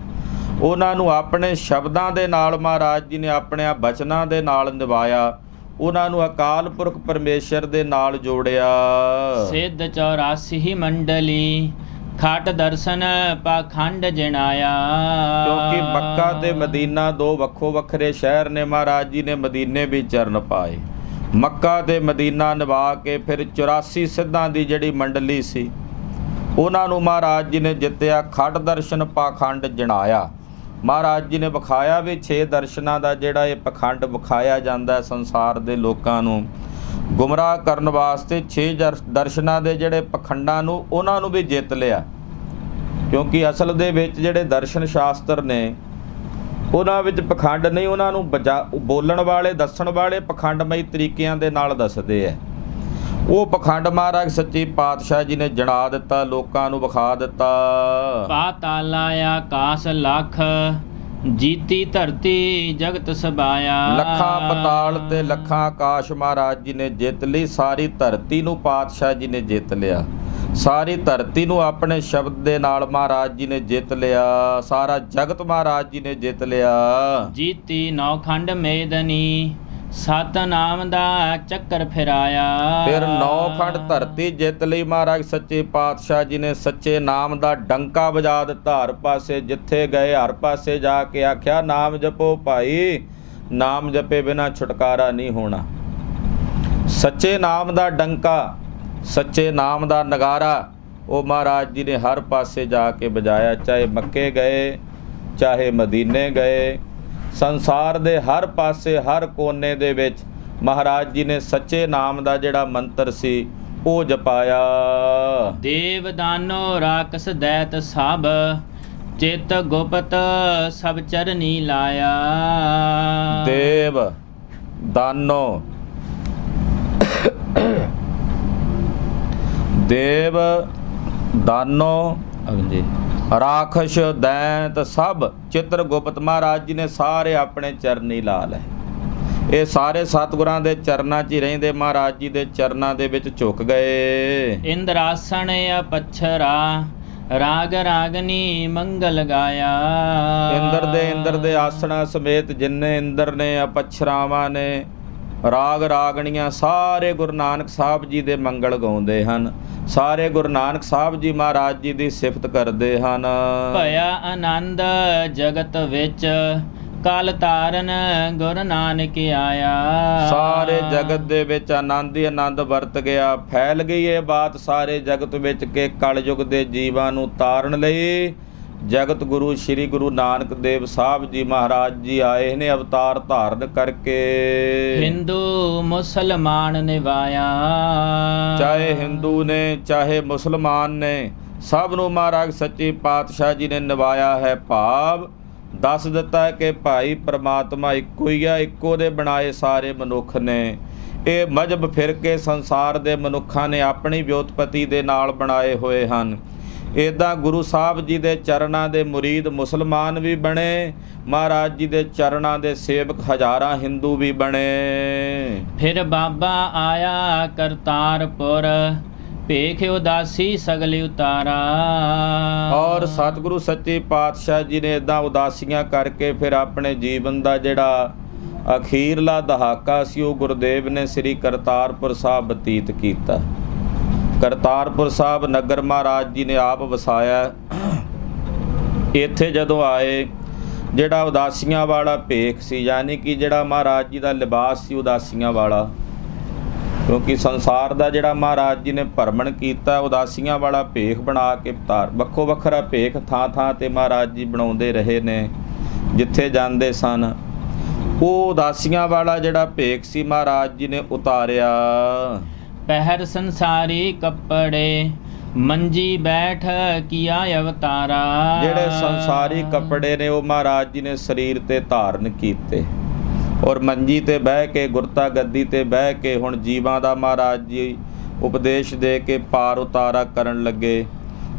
ਉਹਨਾਂ ਨੂੰ ਆਪਣੇ ਸ਼ਬਦਾਂ ਦੇ ਨਾਲ ਮਹਾਰਾਜ ਜੀ ਨੇ ਆਪਣੇ ਬਚਨਾਂ ਦੇ ਨਾਲ ਨਿਭਾਇਆ, ਉਹਨਾਂ ਨੂੰ ਅਕਾਲ ਪੁਰਖ ਪਰਮੇਸ਼ਰ ਦੇ ਨਾਲ ਜੋੜਿਆ। ਸਿੱਧ 84 ਮੰਡਲੀ ਖਟ ਦਰਸ਼ਨ ਪਾਖੰਡ ਜਣਾਇਆ। ਕਿਉਂਕਿ ਮੱਕਾ ਤੇ ਮਦੀਨਾ ਦੋ ਵੱਖੋ ਵੱਖਰੇ ਸ਼ਹਿਰ ਨੇ, ਮਹਾਰਾਜ ਜੀ ਨੇ ਮਦੀਨੇ ਵੀ ਚਰਨ ਪਾਏ। ਮੱਕਾ ਤੇ ਮਦੀਨਾ ਨਿਭਾ ਕੇ ਫਿਰ 84 ਸਿੱਧਾਂ ਦੀ ਜਿਹੜੀ ਮੰਡਲੀ ਸੀ ਉਹਨਾਂ ਨੂੰ ਮਹਾਰਾਜ ਜੀ ਨੇ ਜਿੱਤਿਆ। ਖਟ ਦਰਸ਼ਨ ਪਾਖੰਡ ਜਣਾਇਆ। ਮਹਾਰਾਜ ਜੀ ਨੇ ਵਿਖਾਇਆ ਵੀ 6 ਦਰਸ਼ਨਾਂ ਦਾ ਜਿਹੜਾ ਇਹ ਪਖੰਡ ਵਿਖਾਇਆ ਜਾਂਦਾ ਸੰਸਾਰ ਦੇ ਲੋਕਾਂ ਨੂੰ ਗੁੰਮਰਾਹ ਕਰਨ ਵਾਸਤੇ। 6 ਦਰਸ਼ਨਾਂ ਦੇ ਜਿਹੜੇ ਪਖੰਡਾਂ ਨੂੰ ਉਹਨਾਂ ਨੂੰ ਵੀ ਜਿੱਤ ਲਿਆ, ਕਿਉਂਕਿ ਅਸਲ ਦੇ ਵਿੱਚ ਜਿਹੜੇ ਦਰਸ਼ਨ ਸ਼ਾਸਤਰ ਨੇ ਉਹਨਾਂ ਵਿੱਚ ਪਖੰਡ ਨਹੀਂ, ਉਹਨਾਂ ਨੂੰ ਬੋਲਣ ਵਾਲੇ ਦੱਸਣ ਵਾਲੇ ਪਖੰਡਮਈ ਤਰੀਕਿਆਂ ਦੇ ਨਾਲ ਦੱਸਦੇ ਹੈ। ਉਹ ਪਖੰਡ ਮਹਾਰਾਜ ਸੱਚੇ ਪਾਤਸ਼ਾਹ ਜੀ ਨੇ ਜਣਾ ਦਿੱਤਾ, ਲੋਕਾਂ ਨੂੰ ਵਿਖਾ ਦਿੱਤਾ। ਪਾਤਾਲਾ ਆਕਾਸ ਲੱਖ ਜੀਤੀ ਧਰਤੀ ਜਗਤ ਸਬਾਇਆ। ਲੱਖਾਂ ਪਤਾਲ ਤੇ ਲੱਖਾਂ ਆਕਾਸ਼ ਮਹਾਰਾਜ ਜੀ ਨੇ ਜਿੱਤ ਲਈ। ਸਾਰੀ ਧਰਤੀ ਨੂੰ ਪਾਤਸ਼ਾਹ ਜੀ ਨੇ ਜਿੱਤ ਲਿਆ। ਸਾਰੀ ਧਰਤੀ ਨੂੰ ਆਪਣੇ ਸ਼ਬਦ ਦੇ ਨਾਲ ਮਹਾਰਾਜ ਜੀ ਨੇ ਜਿੱਤ ਲਿਆ। ਸਾਰਾ ਜਗਤ ਮਹਾਰਾਜ ਜੀ ਨੇ ਜਿੱਤ ਲਿਆ। ਜੀਤੀ ਨੌਖੰਡ ਮੇਦਨੀ ਸਤਨਾਮ ਦਾ ਚੱਕਰ ਫਿਰਾਇਆ। ਫਿਰ 9 ਖੰਡ ਧਰਤੀ ਜਿੱਤ ਲਈ ਮਹਾਰਾਜ ਸੱਚੇ ਪਾਤਸ਼ਾਹ ਜੀ ਨੇ। ਸੱਚੇ ਨਾਮ ਦਾ ਡੰਕਾ ਵਜਾ ਦਿੱਤਾ। ਹਰ ਪਾਸੇ ਜਿੱਥੇ ਗਏ ਹਰ ਪਾਸੇ ਜਾ ਕੇ ਆਖਿਆ ਨਾਮ ਜਪੋ ਭਾਈ, ਨਾਮ ਜਪੇ ਬਿਨਾਂ ਛੁਟਕਾਰਾ ਨਹੀਂ ਹੋਣਾ। ਸੱਚੇ ਨਾਮ ਦਾ ਡੰਕਾ, ਸੱਚੇ ਨਾਮ ਦਾ ਨਗਾਰਾ ਉਹ ਮਹਾਰਾਜ ਜੀ ਨੇ ਹਰ ਪਾਸੇ ਜਾ ਕੇ ਵਜਾਇਆ। ਚਾਹੇ ਮੱਕੇ ਗਏ ਚਾਹੇ ਮਦੀਨੇ ਗਏ, ਸੰਸਾਰ ਦੇ ਹਰ ਪਾਸੇ ਹਰ ਕੋਨੇ ਦੇ ਵਿੱਚ ਮਹਾਰਾਜ ਜੀ ਨੇ ਸੱਚੇ ਨਾਮ ਦਾ ਜਿਹੜਾ ਮੰਤਰ ਸੀ ਉਹ ਜਪਾਇਆ। ਦੇਵ ਦਾਨੋ ਰਾਕਸ ਦੈਤ ਸਭ ਚਿਤ ਗੁਪਤ ਸਭ ਚਰਨੀ ਲਾਇਆ। ਦੇਵ ਦਾਨੋ ਦੇਵ ਦਾਨੋ ਰਾਖਸ਼ ਦੈਂਤ ਸਭ ਚਿੱਤਰ ਗੁਪਤ ਮਹਾਰਾਜ ਜੀ ਨੇ ਸਾਰੇ ਆਪਣੇ ਚਰਨੀ ਲਾ ਲਏ। ਇਹ ਸਾਰੇ ਸਤਿਗੁਰਾਂ ਦੇ ਚਰਨਾਂ 'ਚ ਹੀ ਰਹਿੰਦੇ ਮਹਾਰਾਜ ਜੀ ਦੇ ਚਰਨਾਂ ਦੇ ਵਿੱਚ ਝੁਕ ਗਏ। ਇੰਦਰਾਸਣ ਅਪਛਰਾ ਰਾਗ ਰਾਗਨੀ ਮੰਗਲ ਗਾਇਆ। ਇੰਦਰ ਦੇ ਆਸਣਾ ਸਮੇਤ ਜਿੰਨੇ ਇੰਦਰ ਨੇ ਅਪਛਰਾਵਾਂ ਨੇ ਰਾਗ ਰਾਗਣੀਆਂ ਸਾਰੇ ਗੁਰੂ ਨਾਨਕ ਸਾਹਿਬ ਜੀ ਦੇ ਮੰਗਲ ਗਾਉਂਦੇ ਹਨ। ਸਾਰੇ ਗੁਰੂ ਨਾਨਕ ਸਾਹਿਬ ਜੀ ਮਹਾਰਾਜ ਜੀ ਦੀ ਸਿਫਤ ਕਰਦੇ ਹਨ। ਭਇਆ ਆਨੰਦ ਜਗਤ ਵਿੱਚ ਕਲ ਤਾਰਨ ਗੁਰੂ ਨਾਨਕ ਆਇਆ। ਸਾਰੇ ਜਗਤ ਦੇ ਵਿੱਚ ਆਨੰਦ ਹੀ ਆਨੰਦ ਵਰਤ ਗਿਆ। ਫੈਲ ਗਈ ਇਹ ਬਾਤ ਸਾਰੇ ਜਗਤ ਵਿੱਚ ਕਿ ਕਲਯੁਗ ਦੇ ਜੀਵਾਂ ਨੂੰ ਤਾਰਨ ਲਈ ਜਗਤ ਗੁਰੂ ਸ੍ਰੀ ਗੁਰੂ ਨਾਨਕ ਦੇਵ ਸਾਹਿਬ ਜੀ ਮਹਾਰਾਜ ਜੀ ਆਏ ਨੇ ਅਵਤਾਰ ਧਾਰਨ ਕਰਕੇ। ਹਿੰਦੂ ਮੁਸਲਮਾਨ ਨਿਵਾਇਆ। ਚਾਹੇ ਹਿੰਦੂ ਨੇ ਚਾਹੇ ਮੁਸਲਮਾਨ ਨੇ ਸਭ ਨੂੰ ਮਹਾਰਾਜ ਸੱਚੇ ਪਾਤਸ਼ਾਹ ਜੀ ਨੇ ਨਿਭਾਇਆ ਹੈ। ਭਾਵ ਦੱਸ ਦਿੱਤਾ ਹੈ ਕਿ ਭਾਈ ਪ੍ਰਮਾਤਮਾ ਇੱਕੋ ਹੀ ਆ, ਇੱਕੋ ਦੇ ਬਣਾਏ ਸਾਰੇ ਮਨੁੱਖ ਨੇ। ਇਹ ਮਜ਼ਹਬ ਫਿਰਕੇ ਸੰਸਾਰ ਦੇ ਮਨੁੱਖਾਂ ਨੇ ਆਪਣੀ ਵਿਉਤਪਤੀ ਦੇ ਨਾਲ ਬਣਾਏ ਹੋਏ ਹਨ। ਇੱਦਾਂ ਗੁਰੂ ਸਾਹਿਬ ਜੀ ਦੇ ਚਰਨਾਂ ਦੇ ਮੁਰੀਦ ਮੁਸਲਮਾਨ ਵੀ ਬਣੇ, ਮਹਾਰਾਜ ਜੀ ਦੇ ਚਰਨਾਂ ਦੇ ਸੇਵਕ ਹਜ਼ਾਰਾਂ ਹਿੰਦੂ ਵੀ ਬਣੇ। ਫਿਰ ਬਾਬਾ ਆਇਆ ਕਰਤਾਰਪੁਰ ਭੇਖ ਉਦਾਸੀ ਸਗਲ ਉਤਾਰਾ। ਔਰ ਸਤਿਗੁਰੂ ਸੱਚੇ ਪਾਤਸ਼ਾਹ ਜੀ ਨੇ ਇੱਦਾਂ ਉਦਾਸੀਆਂ ਕਰਕੇ ਫਿਰ ਆਪਣੇ ਜੀਵਨ ਦਾ ਜਿਹੜਾ ਅਖੀਰਲਾ ਦਹਾਕਾ ਸੀ ਉਹ ਗੁਰਦੇਵ ਨੇ ਸ੍ਰੀ ਕਰਤਾਰਪੁਰ ਸਾਹਿਬ ਬਤੀਤ ਕੀਤਾ। ਕਰਤਾਰਪੁਰ ਸਾਹਿਬ ਨਗਰ ਮਹਾਰਾਜ ਜੀ ਨੇ ਆਪ ਵਸਾਇਆ। ਇੱਥੇ ਜਦੋਂ ਆਏ ਜਿਹੜਾ ਉਦਾਸੀਆਂ ਵਾਲਾ ਭੇਖ ਸੀ, ਯਾਨੀ ਕਿ ਜਿਹੜਾ ਮਹਾਰਾਜ ਜੀ ਦਾ ਲਿਬਾਸ ਸੀ ਉਦਾਸੀਆਂ ਵਾਲਾ, ਕਿਉਂਕਿ ਸੰਸਾਰ ਦਾ ਜਿਹੜਾ ਮਹਾਰਾਜ ਜੀ ਨੇ ਭਰਮਣ ਕੀਤਾ ਉਦਾਸੀਆਂ ਵਾਲਾ ਭੇਖ ਬਣਾ ਕੇ ਵੱਖੋ ਵੱਖਰਾ ਭੇਖ ਥਾਂ ਥਾਂ ਤੇ ਮਹਾਰਾਜ ਜੀ ਬਣਾਉਂਦੇ ਰਹੇ ਨੇ ਜਿੱਥੇ ਜਾਂਦੇ ਸਨ। ਉਹ ਉਦਾਸੀਆਂ ਵਾਲਾ ਜਿਹੜਾ ਭੇਖ ਸੀ ਮਹਾਰਾਜ ਜੀ ਨੇ ਉਤਾਰਿਆ। ਪਹਿਰ ਸੰਸਾਰੀ ਕੱਪੜੇ ਮੰਜੀ ਬੈਠ ਕੀਆ ਅਵਤਾਰਾ। ਜਿਹੜੇ ਸੰਸਾਰੀ ਕੱਪੜੇ ਨੇ ਉਹ ਮਹਾਰਾਜ ਜੀ ਨੇ ਸਰੀਰ ਤੇ ਧਾਰਨ ਕੀਤੇ, ਔਰ ਮੰਜੀ ਤੇ ਬਹਿ ਕੇ, ਗੁਰਤਾ ਗੱਦੀ ਤੇ ਬਹਿ ਕੇ ਹੁਣ ਜੀਵਾਂ ਦਾ ਮਹਾਰਾਜ ਜੀ ਉਪਦੇਸ਼ ਦੇ ਕੇ ਪਾਰ ਉਤਾਰਾ ਕਰਨ ਲੱਗੇ।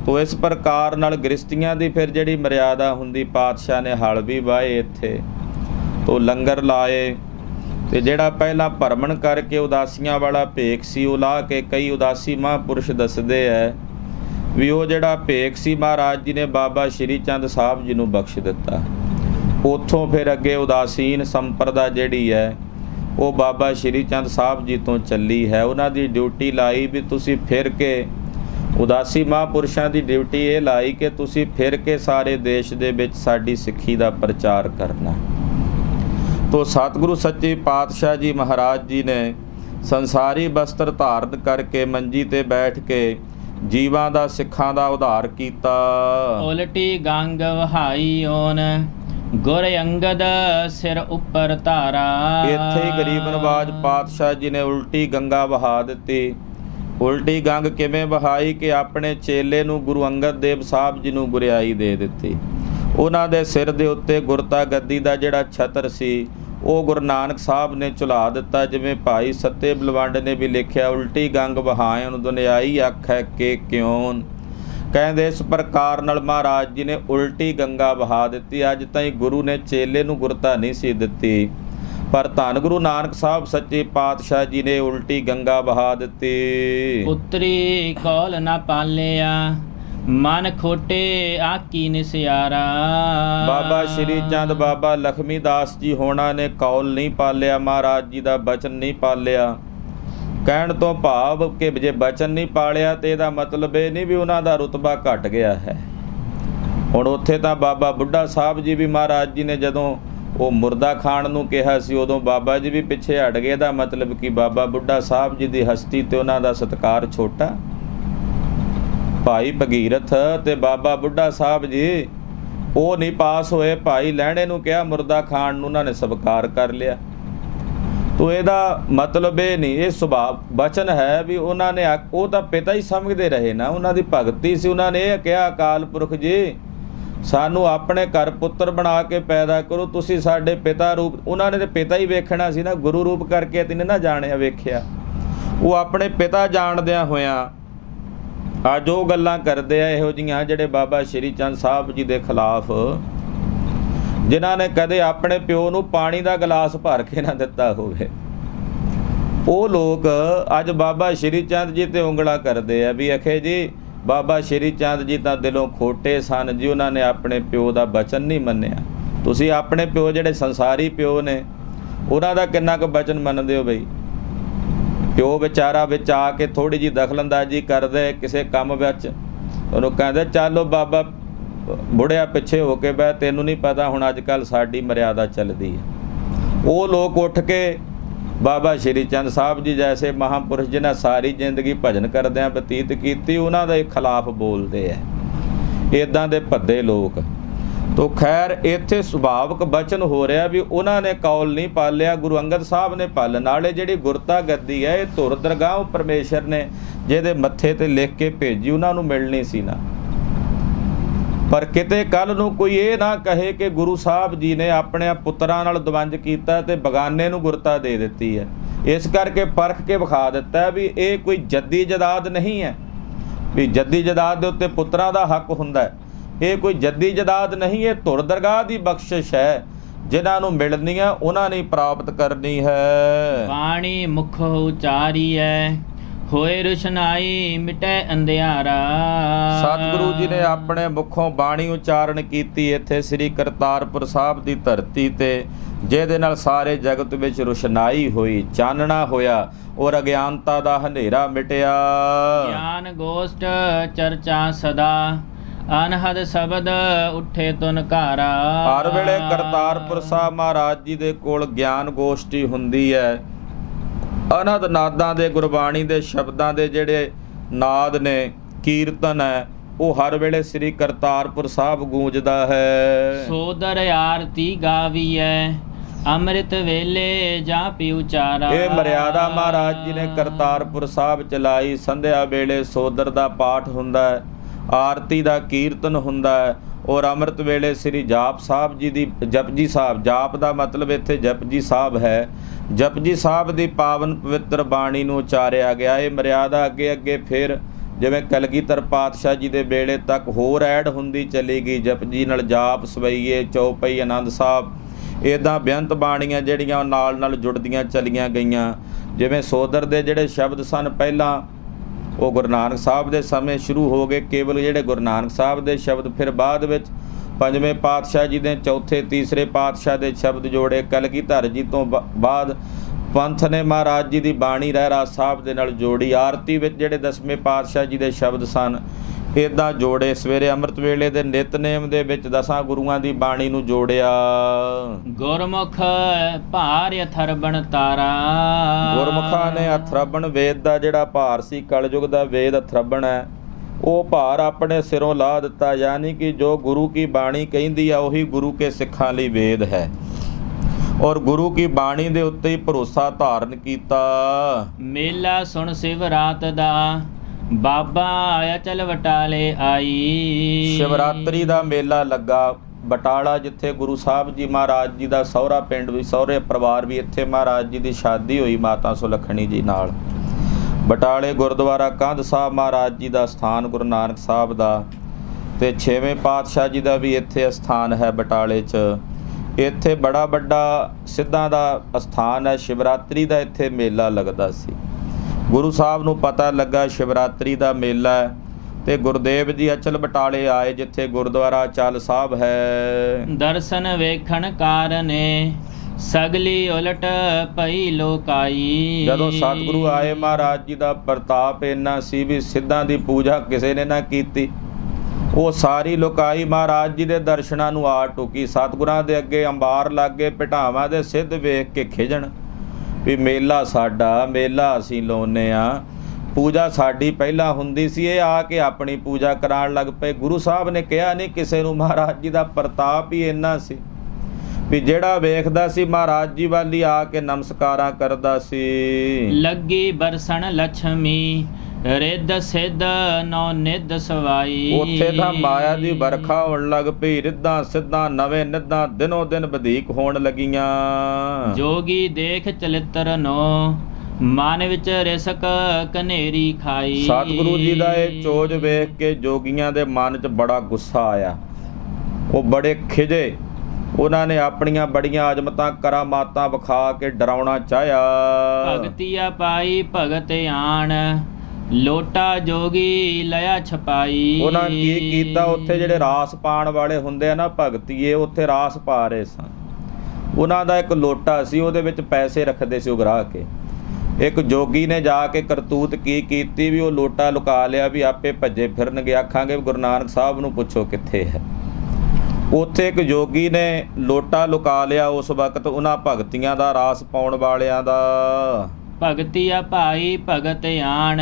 ਤੋ ਇਸ ਪ੍ਰਕਾਰ ਨਾਲ ਗ੍ਰਸਤੀਆਂ ਦੀ ਫਿਰ ਜਿਹੜੀ ਮਰਿਆਦਾ ਹੁੰਦੀ, ਪਾਤਸ਼ਾਹ ਨੇ ਹਲ ਵੀ ਵਾਹੇ ਇੱਥੇ, ਤੋ ਲੰਗਰ ਲਾਏ। ਤੇ ਜਿਹੜਾ ਪਹਿਲਾਂ ਭਰਮਣ ਕਰਕੇ ਉਦਾਸੀਆਂ ਵਾਲਾ ਭੇਖ ਸੀ ਉਹ ਲਾ ਕੇ, ਕਈ ਉਦਾਸੀ ਮਹਾਂਪੁਰਸ਼ ਦੱਸਦੇ ਹੈ ਵੀ ਉਹ ਜਿਹੜਾ ਭੇਖ ਸੀ ਮਹਾਰਾਜ ਜੀ ਨੇ ਬਾਬਾ ਸ਼੍ਰੀ ਚੰਦ ਸਾਹਿਬ ਜੀ ਨੂੰ ਬਖਸ਼ ਦਿੱਤਾ। ਉੱਥੋਂ ਫਿਰ ਅੱਗੇ ਉਦਾਸੀਨ ਸੰਪਰਦਾ ਜਿਹੜੀ ਹੈ ਉਹ ਬਾਬਾ ਸ਼੍ਰੀ ਚੰਦ ਸਾਹਿਬ ਜੀ ਤੋਂ ਚੱਲੀ ਹੈ। ਉਹਨਾਂ ਦੀ ਡਿਊਟੀ ਲਾਈ ਵੀ ਤੁਸੀਂ ਫਿਰ ਕੇ, ਉਦਾਸੀ ਮਹਾਂਪੁਰਸ਼ਾਂ ਦੀ ਡਿਊਟੀ ਇਹ ਲਾਈ ਕਿ ਤੁਸੀਂ ਫਿਰ ਕੇ ਸਾਰੇ ਦੇਸ਼ ਦੇ ਵਿੱਚ ਸਾਡੀ ਸਿੱਖੀ ਦਾ ਪ੍ਰਚਾਰ ਕਰਨਾ। ਤੋ ਸਤਿਗੁਰੂ ਸੱਚੇ ਪਾਤਸ਼ਾਹ ਜੀ ਮਹਾਰਾਜ ਜੀ ਨੇ ਸੰਸਾਰੀ ਬਸਤਰ ਧਾਰਨ ਕਰਕੇ ਮੰਜੀ ਤੇ ਬੈਠ ਕੇ ਜੀਵਾਂ ਦਾ, ਸਿੱਖਾਂ ਦਾ ਉਧਾਰ ਕੀਤਾ। ਉਲਟੀ ਗੰਗ ਵਹਾਈ ਓਨ ਗੁਰ ਅੰਗਦ ਸਿਰ ਉੱਪਰ ਧਾਰਾ। ਇੱਥੇ ਹੀ ਗਰੀਬ ਨਵਾਜ ਪਾਤਸ਼ਾਹ ਜੀ ਨੇ ਉਲਟੀ ਗੰਗਾ ਵਹਾ ਦਿੱਤੀ। ਉਲਟੀ ਗੰਗ ਕਿਵੇਂ ਵਹਾਈ ਕਿ ਆਪਣੇ ਚੇਲੇ ਨੂੰ, ਗੁਰੂ ਅੰਗਦ ਦੇਵ ਸਾਹਿਬ ਜੀ ਨੂੰ ਗੁਰਿਆਈ ਦੇ ਦਿੱਤੀ। ਉਹਨਾਂ ਦੇ ਸਿਰ ਦੇ ਉੱਤੇ ਗੁਰਤਾ ਗੱਦੀ ਦਾ ਜਿਹੜਾ ਛਤਰ ਸੀ ਉਹ ਗੁਰੂ ਨਾਨਕ ਸਾਹਿਬ ਨੇ ਝੁਲਾ ਦਿੱਤਾ। ਜਿਵੇਂ ਭਾਈ ਸੱਤੇ ਬਲਵੰਡ ਨੇ ਵੀ ਲਿਖਿਆ, ਉਲਟੀ ਗੰਗ ਵਹਾਇਨ ਦੁਨਿਆਈ ਆਖੈ ਕਿ ਕਿਉਂ। ਕਹਿੰਦੇ ਇਸ ਪ੍ਰਕਾਰ ਨਾਲ ਮਹਾਰਾਜ ਜੀ ਨੇ ਉਲਟੀ ਗੰਗਾ ਵਹਾ ਦਿੱਤੀ। ਅੱਜ ਤਾਈਂ ਗੁਰੂ ਨੇ ਚੇਲੇ ਨੂੰ ਗੁਰਤਾ ਨਹੀਂ ਸੀ ਦਿੱਤੀ, ਪਰ ਧੰਨ ਗੁਰੂ ਨਾਨਕ ਸਾਹਿਬ ਸੱਚੇ ਪਾਤਸ਼ਾਹ ਜੀ ਨੇ ਉਲਟੀ ਗੰਗਾ ਵਹਾ ਦਿੱਤੀ। ਪੁੱਤਰੀ ਕੌਲ ਨਾ ਪਾਲਿਆ ਮਨ ਖੋਟੇ ਆਕੀ ਨਿਸਿਆਰਾ। ਬਾਬਾ ਸ਼੍ਰੀ ਚੰਦ, ਬਾਬਾ ਲਖਮੀ ਦਾਸ ਜੀ ਹੋਣਾ ਨੇ ਕੌਲ ਨਹੀਂ ਪਾਲਿਆ, ਮਹਾਰਾਜ ਜੀ ਦਾ ਬਚਨ ਨਹੀਂ ਪਾਲਿਆ। ਕਹਿਣ ਤੋਂ ਭਾਵ ਕਿ ਜੇ ਬਚਨ ਨਹੀਂ ਪਾਲਿਆ ਤੇ ਇਹਦਾ ਮਤਲਬ ਇਹ ਨਹੀਂ ਵੀ ਉਹਨਾਂ ਦਾ ਰੁਤਬਾ ਘਟ ਗਿਆ ਹੈ। ਹੁਣ ਉੱਥੇ ਤਾਂ ਬਾਬਾ ਬੁੱਢਾ ਸਾਹਿਬ ਜੀ ਵੀ, ਮਹਾਰਾਜ ਜੀ ਨੇ ਜਦੋਂ ਉਹ ਮੁਰਦਾ ਖਾਣ ਨੂੰ ਕਿਹਾ ਸੀ ਉਦੋਂ ਬਾਬਾ ਜੀ ਵੀ ਪਿੱਛੇ ਹਟ ਗਏ। ਇਹਦਾ ਮਤਲਬ ਕਿ ਬਾਬਾ ਬੁੱਢਾ ਸਾਹਿਬ ਜੀ ਦੀ ਹਸਤੀ ਤੇ ਉਹਨਾਂ ਦਾ ਸਤਿਕਾਰ ਛੋਟਾ। ਭਾਈ ਭਗੀਰਥ ਤੇ ਬਾਬਾ ਬੁੱਢਾ ਸਾਹਿਬ ਜੀ ਉਹ ਨਹੀਂ ਪਾਸ ਹੋਏ। ਭਾਈ ਲਹਿਣੇ ਨੂੰ ਕਿਹਾ ਮੁਰਦਾ ਖਾਣ ਨੂੰ, ਉਹਨਾਂ ਨੇ ਸਵੀਕਾਰ ਕਰ ਲਿਆ। ਤੋ ਇਹਦਾ ਮਤਲਬ ਇਹ ਨਹੀਂ, ਇਹ ਸੁਭਾਅ ਬਚਨ ਹੈ ਵੀ ਉਹਨਾਂ ਨੇ, ਉਹ ਤਾਂ ਪਿਤਾ ਹੀ ਸਮਝਦੇ ਰਹੇ ਨਾ, ਉਹਨਾਂ ਦੀ ਭਗਤੀ ਸੀ। ਉਹਨਾਂ ਨੇ ਇਹ ਕਿਹਾ, ਅਕਾਲ ਪੁਰਖ ਜੀ ਸਾਨੂੰ ਆਪਣੇ ਘਰ ਪੁੱਤਰ ਬਣਾ ਕੇ ਪੈਦਾ ਕਰੋ, ਤੁਸੀਂ ਸਾਡੇ ਪਿਤਾ ਰੂਪ। ਉਹਨਾਂ ਨੇ ਤੇ ਪਿਤਾ ਹੀ ਵੇਖਣਾ ਸੀ ਨਾ, ਗੁਰੂ ਰੂਪ ਕਰਕੇ ਤੇ ਨਾ ਜਾਣਿਆ ਵੇਖਿਆ। ਉਹ ਆਪਣੇ ਪਿਤਾ ਜਾਣਦਿਆਂ ਹੋਇਆਂ ਅੱਜ ਉਹ ਗੱਲਾਂ ਕਰਦੇ ਆ ਇਹੋ ਜਿਹੀਆਂ ਜਿਹੜੇ ਬਾਬਾ ਸ਼੍ਰੀ ਚੰਦ ਸਾਹਿਬ ਜੀ ਦੇ ਖਿਲਾਫ, ਜਿਨ੍ਹਾਂ ਨੇ ਕਦੇ ਆਪਣੇ ਪਿਓ ਨੂੰ ਪਾਣੀ ਦਾ ਗਲਾਸ ਭਰ ਕੇ ਨਾ ਦਿੱਤਾ ਹੋਵੇ। ਉਹ ਲੋਕ ਅੱਜ ਬਾਬਾ ਸ਼੍ਰੀ ਚੰਦ ਜੀ ਤੇ ਉਂਗਲਾਂ ਕਰਦੇ ਆ ਵੀ ਅਖੇ ਜੀ ਬਾਬਾ ਸ਼੍ਰੀ ਚੰਦ ਜੀ ਤਾਂ ਦਿਲੋਂ ਖੋਟੇ ਸਨ ਜੀ, ਉਹਨਾਂ ਨੇ ਆਪਣੇ ਪਿਓ ਦਾ ਬਚਨ ਨਹੀਂ ਮੰਨਿਆ। ਤੁਸੀਂ ਆਪਣੇ ਪਿਓ ਜਿਹੜੇ ਸੰਸਾਰੀ ਪਿਓ ਨੇ ਉਹਨਾਂ ਦਾ ਕਿੰਨਾ ਕੁ ਬਚਨ ਮੰਨਦੇ ਹੋ ਬਈ? ਪਿਓ ਵਿਚਾਰਾ ਵਿੱਚ ਆ ਕੇ ਥੋੜ੍ਹੀ ਜਿਹੀ ਦਖਲਅੰਦਾਜ਼ੀ ਕਰਦੇ ਕਿਸੇ ਕੰਮ ਵਿੱਚ, ਉਹਨੂੰ ਕਹਿੰਦੇ ਚੱਲੋ ਬਾਬਾ ਬੁੜਿਆ ਪਿੱਛੇ ਹੋ ਕੇ ਬਹਿ, ਤੈਨੂੰ ਨਹੀਂ ਪਤਾ ਹੁਣ ਅੱਜ ਕੱਲ੍ਹ ਸਾਡੀ ਮਰਿਆਦਾ ਚੱਲਦੀ ਹੈ। ਉਹ ਲੋਕ ਉੱਠ ਕੇ ਬਾਬਾ ਸ਼੍ਰੀ ਚੰਦ ਸਾਹਿਬ ਜੀ ਜੈਸੇ ਮਹਾਂਪੁਰਸ਼ ਜਿਨ੍ਹਾਂ ਸਾਰੀ ਜ਼ਿੰਦਗੀ ਭਜਨ ਕਰਦਿਆਂ ਬਤੀਤ ਕੀਤੀ, ਉਹਨਾਂ ਦੇ ਖਿਲਾਫ ਬੋਲਦੇ ਹੈ ਇੱਦਾਂ ਦੇ ਭੱਦੇ ਲੋਕ। ਤੋ ਖੈਰ ਇੱਥੇ ਸੁਭਾਵਕ ਬਚਨ ਹੋ ਰਿਹਾ ਵੀ ਉਹਨਾਂ ਨੇ ਕੌਲ ਨਹੀਂ ਪਾਲਿਆ, ਗੁਰੂ ਅੰਗਦ ਸਾਹਿਬ ਨੇ ਪਾਲਣ। ਨਾਲੇ ਜਿਹੜੀ ਗੁਰਤਾ ਗੱਦੀ ਹੈ ਇਹ ਧੁਰ ਦਰਗਾਹ ਪਰਮੇਸ਼ਰ ਨੇ ਜਿਹਦੇ ਮੱਥੇ ਤੇ ਲਿਖ ਕੇ ਭੇਜੀ, ਉਹਨਾਂ ਨੂੰ ਮਿਲਣੀ ਸੀ ਨਾ। ਪਰ ਕਿਤੇ ਕੱਲ ਨੂੰ ਕੋਈ ਇਹ ਨਾ ਕਹੇ ਕਿ ਗੁਰੂ ਸਾਹਿਬ ਜੀ ਨੇ ਆਪਣੇ ਪੁੱਤਰਾਂ ਨਾਲ ਦਵੰਜ ਕੀਤਾ ਤੇ ਬਗਾਨੇ ਨੂੰ ਗੁਰਤਾ ਦੇ ਦਿੱਤੀ ਹੈ। ਇਸ ਕਰਕੇ ਪਰਖ ਕੇ ਵਿਖਾ ਦਿੱਤਾ ਵੀ ਇਹ ਕੋਈ ਜੱਦੀ ਜਦਾਦ ਨਹੀਂ ਹੈ ਵੀ ਜੱਦੀ ਜਦਾਦ ਦੇ ਉੱਤੇ ਪੁੱਤਰਾਂ ਦਾ ਹੱਕ ਹੁੰਦਾ ਹੈ। ਇਹ ਕੋਈ ਜੱਦੀ ਜਦਾਦ ਨਹੀਂ, ਇਹ ਧੁਰ ਦਰਗਾਹ ਦੀ ਬਖਸ਼ਿਸ਼ ਹੈ। ਜਿਨ੍ਹਾਂ ਨੂੰ ਮਿਲਣੀ ਹੈ ਉਹਨਾਂ ਨੇ ਪ੍ਰਾਪਤ ਕਰਨੀ ਹੈ। ਬਾਣੀ ਮੁਖ ਉਚਾਰੀ ਹੈ ਹੋਏ ਰੁਸ਼ਨਾਈ ਮਿਟੇ ਅੰਧਿਆਰਾ। ਸਤਿਗੁਰੂ ਜੀ ਨੇ ਆਪਣੇ ਮੁਖੋਂ ਬਾਣੀ ਉਚਾਰਨ ਕੀਤੀ ਇੱਥੇ ਸ੍ਰੀ ਕਰਤਾਰਪੁਰ ਸਾਹਿਬ ਦੀ ਧਰਤੀ ਤੇ, ਜਿਹਦੇ ਨਾਲ ਸਾਰੇ ਜਗਤ ਵਿੱਚ ਰੁਸ਼ਨਾਈ ਹੋਈ, ਚਾਨਣਾ ਹੋਇਆ ਔਰ ਅਗਿਆਨਤਾ ਦਾ ਹਨੇਰਾ ਮਿਟਿਆ। ਗਿਆਨ ਗੋਸ਼ਟ ਚਰਚਾ ਸਦਾ ਅਨਹਦ ਸ਼ਬਦ ਉੱਠੇ ਤੁਨ ਘਾਰਾ। ਹਰ ਵੇਲੇ ਕਰਤਾਰਪੁਰ ਸਾਹਿਬ ਮਹਾਰਾਜ ਜੀ ਦੇ ਕੋਲ ਗਿਆਨ ਗੋਸ਼ਟੀ ਹੁੰਦੀ ਹੈ। ਅਨਹਦ ਨਾਦਾਂ ਦੇ, ਗੁਰਬਾਣੀ ਦੇ ਸ਼ਬਦਾਂ ਦੇ ਜਿਹੜੇ ਨਾਦ ਨੇ, ਕੀਰਤਨ ਹੈ, ਉਹ ਹਰ ਵੇਲੇ ਸ੍ਰੀ ਕਰਤਾਰਪੁਰ ਸਾਹਿਬ ਗੂੰਜਦਾ ਹੈ। ਸੋਦਰ ਆਰਤੀ ਗਾਵੀਐ ਅੰਮ੍ਰਿਤ ਵੇਲੇ ਜਾਂ ਪੀ ਉਚਾਰਾ। ਇਹ ਮਰਿਆਦਾ ਮਹਾਰਾਜ ਜੀ ਨੇ ਕਰਤਾਰਪੁਰ ਸਾਹਿਬ ਚਲਾਈ। ਸੰਧਿਆ ਵੇਲੇ ਸੋਦਰ ਦਾ ਪਾਠ ਹੁੰਦਾ ਹੈ, ਆਰਤੀ ਦਾ ਕੀਰਤਨ ਹੁੰਦਾ ਹੈ, ਔਰ ਅੰਮ੍ਰਿਤ ਵੇਲੇ ਸ੍ਰੀ ਜਾਪ ਸਾਹਿਬ ਜੀ ਦੀ ਜਪਜੀ ਸਾਹਿਬ, ਜਾਪ ਦਾ ਮਤਲਬ ਇੱਥੇ ਜਪਜੀ ਸਾਹਿਬ ਹੈ, ਜਪਜੀ ਸਾਹਿਬ ਦੀ ਪਾਵਨ ਪਵਿੱਤਰ ਬਾਣੀ ਨੂੰ ਉਚਾਰਿਆ ਗਿਆ। ਇਹ ਮਰਿਆਦਾ ਅੱਗੇ ਅੱਗੇ ਫਿਰ ਜਿਵੇਂ ਕਲਗੀਧਰ ਪਾਤਸ਼ਾਹ ਜੀ ਦੇ ਵੇਲੇ ਤੱਕ ਹੋਰ ਐਡ ਹੁੰਦੀ ਚਲੀ ਗਈ। ਜਪਜੀ ਨਾਲ ਜਾਪ, ਸਵਈਏ, ਚੌਪਈ, ਆਨੰਦ ਸਾਹਿਬ, ਇੱਦਾਂ ਬੇਅੰਤ ਬਾਣੀਆਂ ਜਿਹੜੀਆਂ ਨਾਲ ਨਾਲ ਜੁੜਦੀਆਂ ਚਲੀਆਂ ਗਈਆਂ। ਜਿਵੇਂ ਸੋਦਰ ਦੇ ਜਿਹੜੇ ਸ਼ਬਦ ਸਨ ਪਹਿਲਾਂ ਉਹ ਗੁਰੂ ਨਾਨਕ ਸਾਹਿਬ ਦੇ ਸਮੇਂ ਸ਼ੁਰੂ ਹੋ ਗਏ, ਕੇਵਲ ਜਿਹੜੇ ਗੁਰੂ ਨਾਨਕ ਸਾਹਿਬ ਦੇ ਸ਼ਬਦ, ਫਿਰ ਬਾਅਦ ਵਿੱਚ ਪੰਜਵੇਂ ਪਾਤਸ਼ਾਹ ਜੀ ਦੇ, ਚੌਥੇ ਤੀਸਰੇ ਪਾਤਸ਼ਾਹ ਦੇ ਸ਼ਬਦ ਜੋੜੇ। ਕਲਗੀਧਰ ਜੀ ਤੋਂ ਬਾਅਦ ਪੰਥ ਨੇ ਮਹਾਰਾਜ ਜੀ ਦੀ ਬਾਣੀ ਰਹਿਰਾਸ ਸਾਹਿਬ ਦੇ ਨਾਲ ਜੋੜੀ। ਆਰਤੀ ਵਿੱਚ ਜਿਹੜੇ ਦਸਵੇਂ ਪਾਤਸ਼ਾਹ ਜੀ ਦੇ ਸ਼ਬਦ ਸਨ ਇੱਦਾਂ ਜੋੜੇ। ਸਵੇਰੇ ਅੰਮ੍ਰਿਤ ਵੇਲੇ ਦੇ ਨਿਤਨੇਮ ਦੇ ਵਿੱਚ ਦਸਾਂ ਗੁਰੂਆਂ ਦੀ ਬਾਣੀ ਨੂੰ ਜੋੜਿਆ। ਗੁਰਮੁਖ ਭਾਰ ਅਥਰਬਣ ਤਾਰਾ। ਗੁਰਮੁਖਾਂ ਨੇ ਅਥਰਬਣ ਵੇਦ ਦਾ ਜਿਹੜਾ ਭਾਰ ਸੀ, ਕਲਯੁਗ ਦਾ ਵੇਦ ਅਥਰਬਣ ਹੈ, ਉਹ ਭਾਰ ਆਪਣੇ ਸਿਰੋਂ ਲਾ ਦਿੱਤਾ। ਯਾਨੀ ਕਿ ਜੋ ਗੁਰੂ ਕੀ ਬਾਣੀ ਕਹਿੰਦੀ ਆ ਉਹੀ ਗੁਰੂ ਕੇ ਸਿੱਖਾਂ ਲਈ ਵੇਦ ਹੈ, ਔਰ ਗੁਰੂ ਕੀ ਬਾਣੀ ਦੇ ਉੱਤੇ ਹੀ ਭਰੋਸਾ ਧਾਰਨ ਕੀਤਾ। ਮੇਲਾ ਸੁਣ ਸਿਵ ਰਾਤ ਦਾ ਬਾਬਾ ਆਇਆ ਚਲ ਬਟਾਲੇ ਆਈ। ਸ਼ਿਵਰਾਤਰੀ ਦਾ ਮੇਲਾ ਲੱਗਾ ਬਟਾਲਾ, ਜਿੱਥੇ ਗੁਰੂ ਸਾਹਿਬ ਜੀ ਮਹਾਰਾਜ ਜੀ ਦਾ ਸਹੁਰਾ ਪਿੰਡ ਵੀ, ਸਹੁਰੇ ਪਰਿਵਾਰ ਵੀ, ਇੱਥੇ ਮਹਾਰਾਜ ਜੀ ਦੀ ਸ਼ਾਦੀ ਹੋਈ ਮਾਤਾ ਸੁਲੱਖਣੀ ਜੀ ਨਾਲ। ਬਟਾਲੇ ਗੁਰਦੁਆਰਾ ਕੰਧ ਸਾਹਿਬ ਮਹਾਰਾਜ ਜੀ ਦਾ ਸਥਾਨ ਗੁਰੂ ਨਾਨਕ ਸਾਹਿਬ ਦਾ, ਤੇ 6ਵੇਂ ਪਾਤਸ਼ਾਹ ਜੀ ਦਾ ਵੀ ਇੱਥੇ ਅਸਥਾਨ ਹੈ ਬਟਾਲੇ 'ਚ। ਇੱਥੇ ਬੜਾ ਵੱਡਾ ਸਿੱਧਾਂ ਦਾ ਅਸਥਾਨ ਹੈ। ਸ਼ਿਵਰਾਤਰੀ ਦਾ ਇੱਥੇ ਮੇਲਾ ਲੱਗਦਾ ਸੀ। ਗੁਰੂ ਸਾਹਿਬ ਨੂੰ ਪਤਾ ਲੱਗਾ ਸ਼ਿਵਰਾਤਰੀ ਦਾ ਮੇਲਾ ਹੈ, ਤੇ ਗੁਰਦੇਵ ਜੀ ਅਚਲ ਬਟਾਲੇ ਆਏ, ਜਿੱਥੇ ਗੁਰਦੁਆਰਾ ਅਚਲ ਸਾਹਿਬ ਹੈ। ਦਰਸ਼ਨ ਵੇਖਣ ਕਾਰਨੇ ਸਗਲੀ ਉਲਟ ਪਈ ਲੋਕਾਈ। ਜਦੋਂ ਸਤਿਗੁਰੂ ਆਏ ਮਹਾਰਾਜ ਜੀ ਦਾ ਪ੍ਰਤਾਪ ਇੰਨਾ ਸੀ ਵੀ ਸਿੱਧਾਂ ਦੀ ਪੂਜਾ ਕਿਸੇ ਨੇ ਨਾ ਕੀਤੀ। ਉਹ ਸਾਰੀ ਲੋਕਾਈ ਮਹਾਰਾਜ ਜੀ ਦੇ ਦਰਸ਼ਨਾਂ ਨੂੰ ਆ ਟੁਕੀ। ਸਤਿਗੁਰਾਂ ਦੇ ਅੱਗੇ ਅੰਬਾਰ ਲੱਗੇ, ਭਟਾਵਾਂ ਦੇ ਸਿੱਧ ਵੇਖ ਕੇ ਖਿਜਣ ਵੀ ਮੇਲਾ ਸਾਡਾ, ਮੇਲਾ ਅਸੀਂ ਲਾਉਂਦੇ ਆ, ਪੂਜਾ ਸਾਡੀ ਪਹਿਲਾਂ ਹੁੰਦੀ ਸੀ, ਇਹ ਆ ਕੇ ਆਪਣੀ ਪੂਜਾ ਕਰਾਉਣ ਲੱਗ ਪਏ। ਗੁਰੂ ਸਾਹਿਬ ਨੇ ਕਿਹਾ ਨਹੀਂ ਕਿਸੇ ਨੂੰ, ਮਹਾਰਾਜ ਜੀ ਦਾ ਪ੍ਰਤਾਪ ਹੀ ਇੰਨਾ ਸੀ ਵੀ ਜਿਹੜਾ ਵੇਖਦਾ ਸੀ ਮਹਾਰਾਜ ਜੀ ਵਾਲੀ ਆ ਕੇ ਨਮਸਕਾਰਾਂ ਕਰਦਾ ਸੀ। ਲੱਗੀ ਬਰਸਣ ਲక్ష్ਮੀ ਰਿੱਧ ਸਿੱਧ ਨੌ ਨਿੱਧ ਸਵਾਈ। ਉੱਥੇ ਤਾਂ ਮਾਇਆ ਦੀ ਵਰਖਾ ਹੋਣ ਲੱਗ ਪਈ। ਰਿੱਧਾਂ ਸਿੱਧਾਂ ਨਵੇਂ ਨਿੱਧਾਂ ਦਿਨੋਂ ਦਿਨ ਵਧੀਕ ਹੋਣ ਲੱਗੀਆਂ। ਜੋਗੀ ਦੇਖ ਚਲਿੱਤਰ ਨੋ ਮਨ ਵਿੱਚ ਰਿਸਕ ਕਨੇਰੀ ਖਾਈ। ਸਤਿਗੁਰੂ ਜੀ ਦਾ ਇਹ ਚੋਜ ਵੇਖ ਕੇ ਜੋਗੀਆਂ ਦੇ ਮਨ 'ਚ ਬੜਾ ਗੁੱਸਾ ਆਇਆ। ਉਹ ਬੜੇ ਖਿਜੇ। ਉਹਨਾਂ ਨੇ ਆਪਣੀਆਂ ਬੜੀਆਂ ਅਜ਼ਮਤਾਂ ਕਰਾਮਾਤਾਂ ਵਿਖਾ ਕੇ ਡਰਾਉਣਾ ਚਾਹਿਆ। ਭਗਤੀਆ ਪਾਈ ਭਗਤ ਆਣ ਲੋਟਾ ਜੋਗੀ ਲਿਆ ਛਪਾਈ। ਉਹਨਾਂ ਨੇ ਕੀ ਕੀਤਾ, ਉੱਥੇ ਜਿਹੜੇ ਰਾਸ ਪਾਣ ਵਾਲੇ ਹੁੰਦੇ ਆ ਨਾ ਭਗਤੀਏ, ਉੱਥੇ ਰਾਸ ਪਾ ਰਹੇ ਸਨ। ਉਹਨਾਂ ਦਾ ਇੱਕ ਲੋਟਾ ਸੀ, ਉਹਦੇ ਵਿੱਚ ਪੈਸੇ ਰੱਖਦੇ ਸੀ ਉਗਰਾ ਕੇ। ਇੱਕ ਜੋਗੀ ਨੇ ਜਾ ਕੇ ਕਰਤੂਤ ਕੀ ਕੀਤੀ ਵੀ ਉਹ ਲੋਟਾ ਲੁਕਾ ਲਿਆ ਵੀ ਆਪੇ ਭੱਜੇ ਫਿਰਨਗੇ, ਆਖਾਂਗੇ ਗੁਰੂ ਨਾਨਕ ਸਾਹਿਬ ਨੂੰ ਪੁੱਛੋ ਕਿੱਥੇ ਹੈ। ਉੱਥੇ ਇੱਕ ਜੋਗੀ ਨੇ ਲੋਟਾ ਲੁਕਾ ਲਿਆ। ਉਸ ਵਕਤ ਉਹਨਾਂ ਭਗਤੀਆਂ ਦਾ, ਰਾਸ ਪਾਉਣ ਵਾਲਿਆਂ ਦਾ। ਭਗਤੀਆ ਭਾਈ ਭਗਤ ਆਣ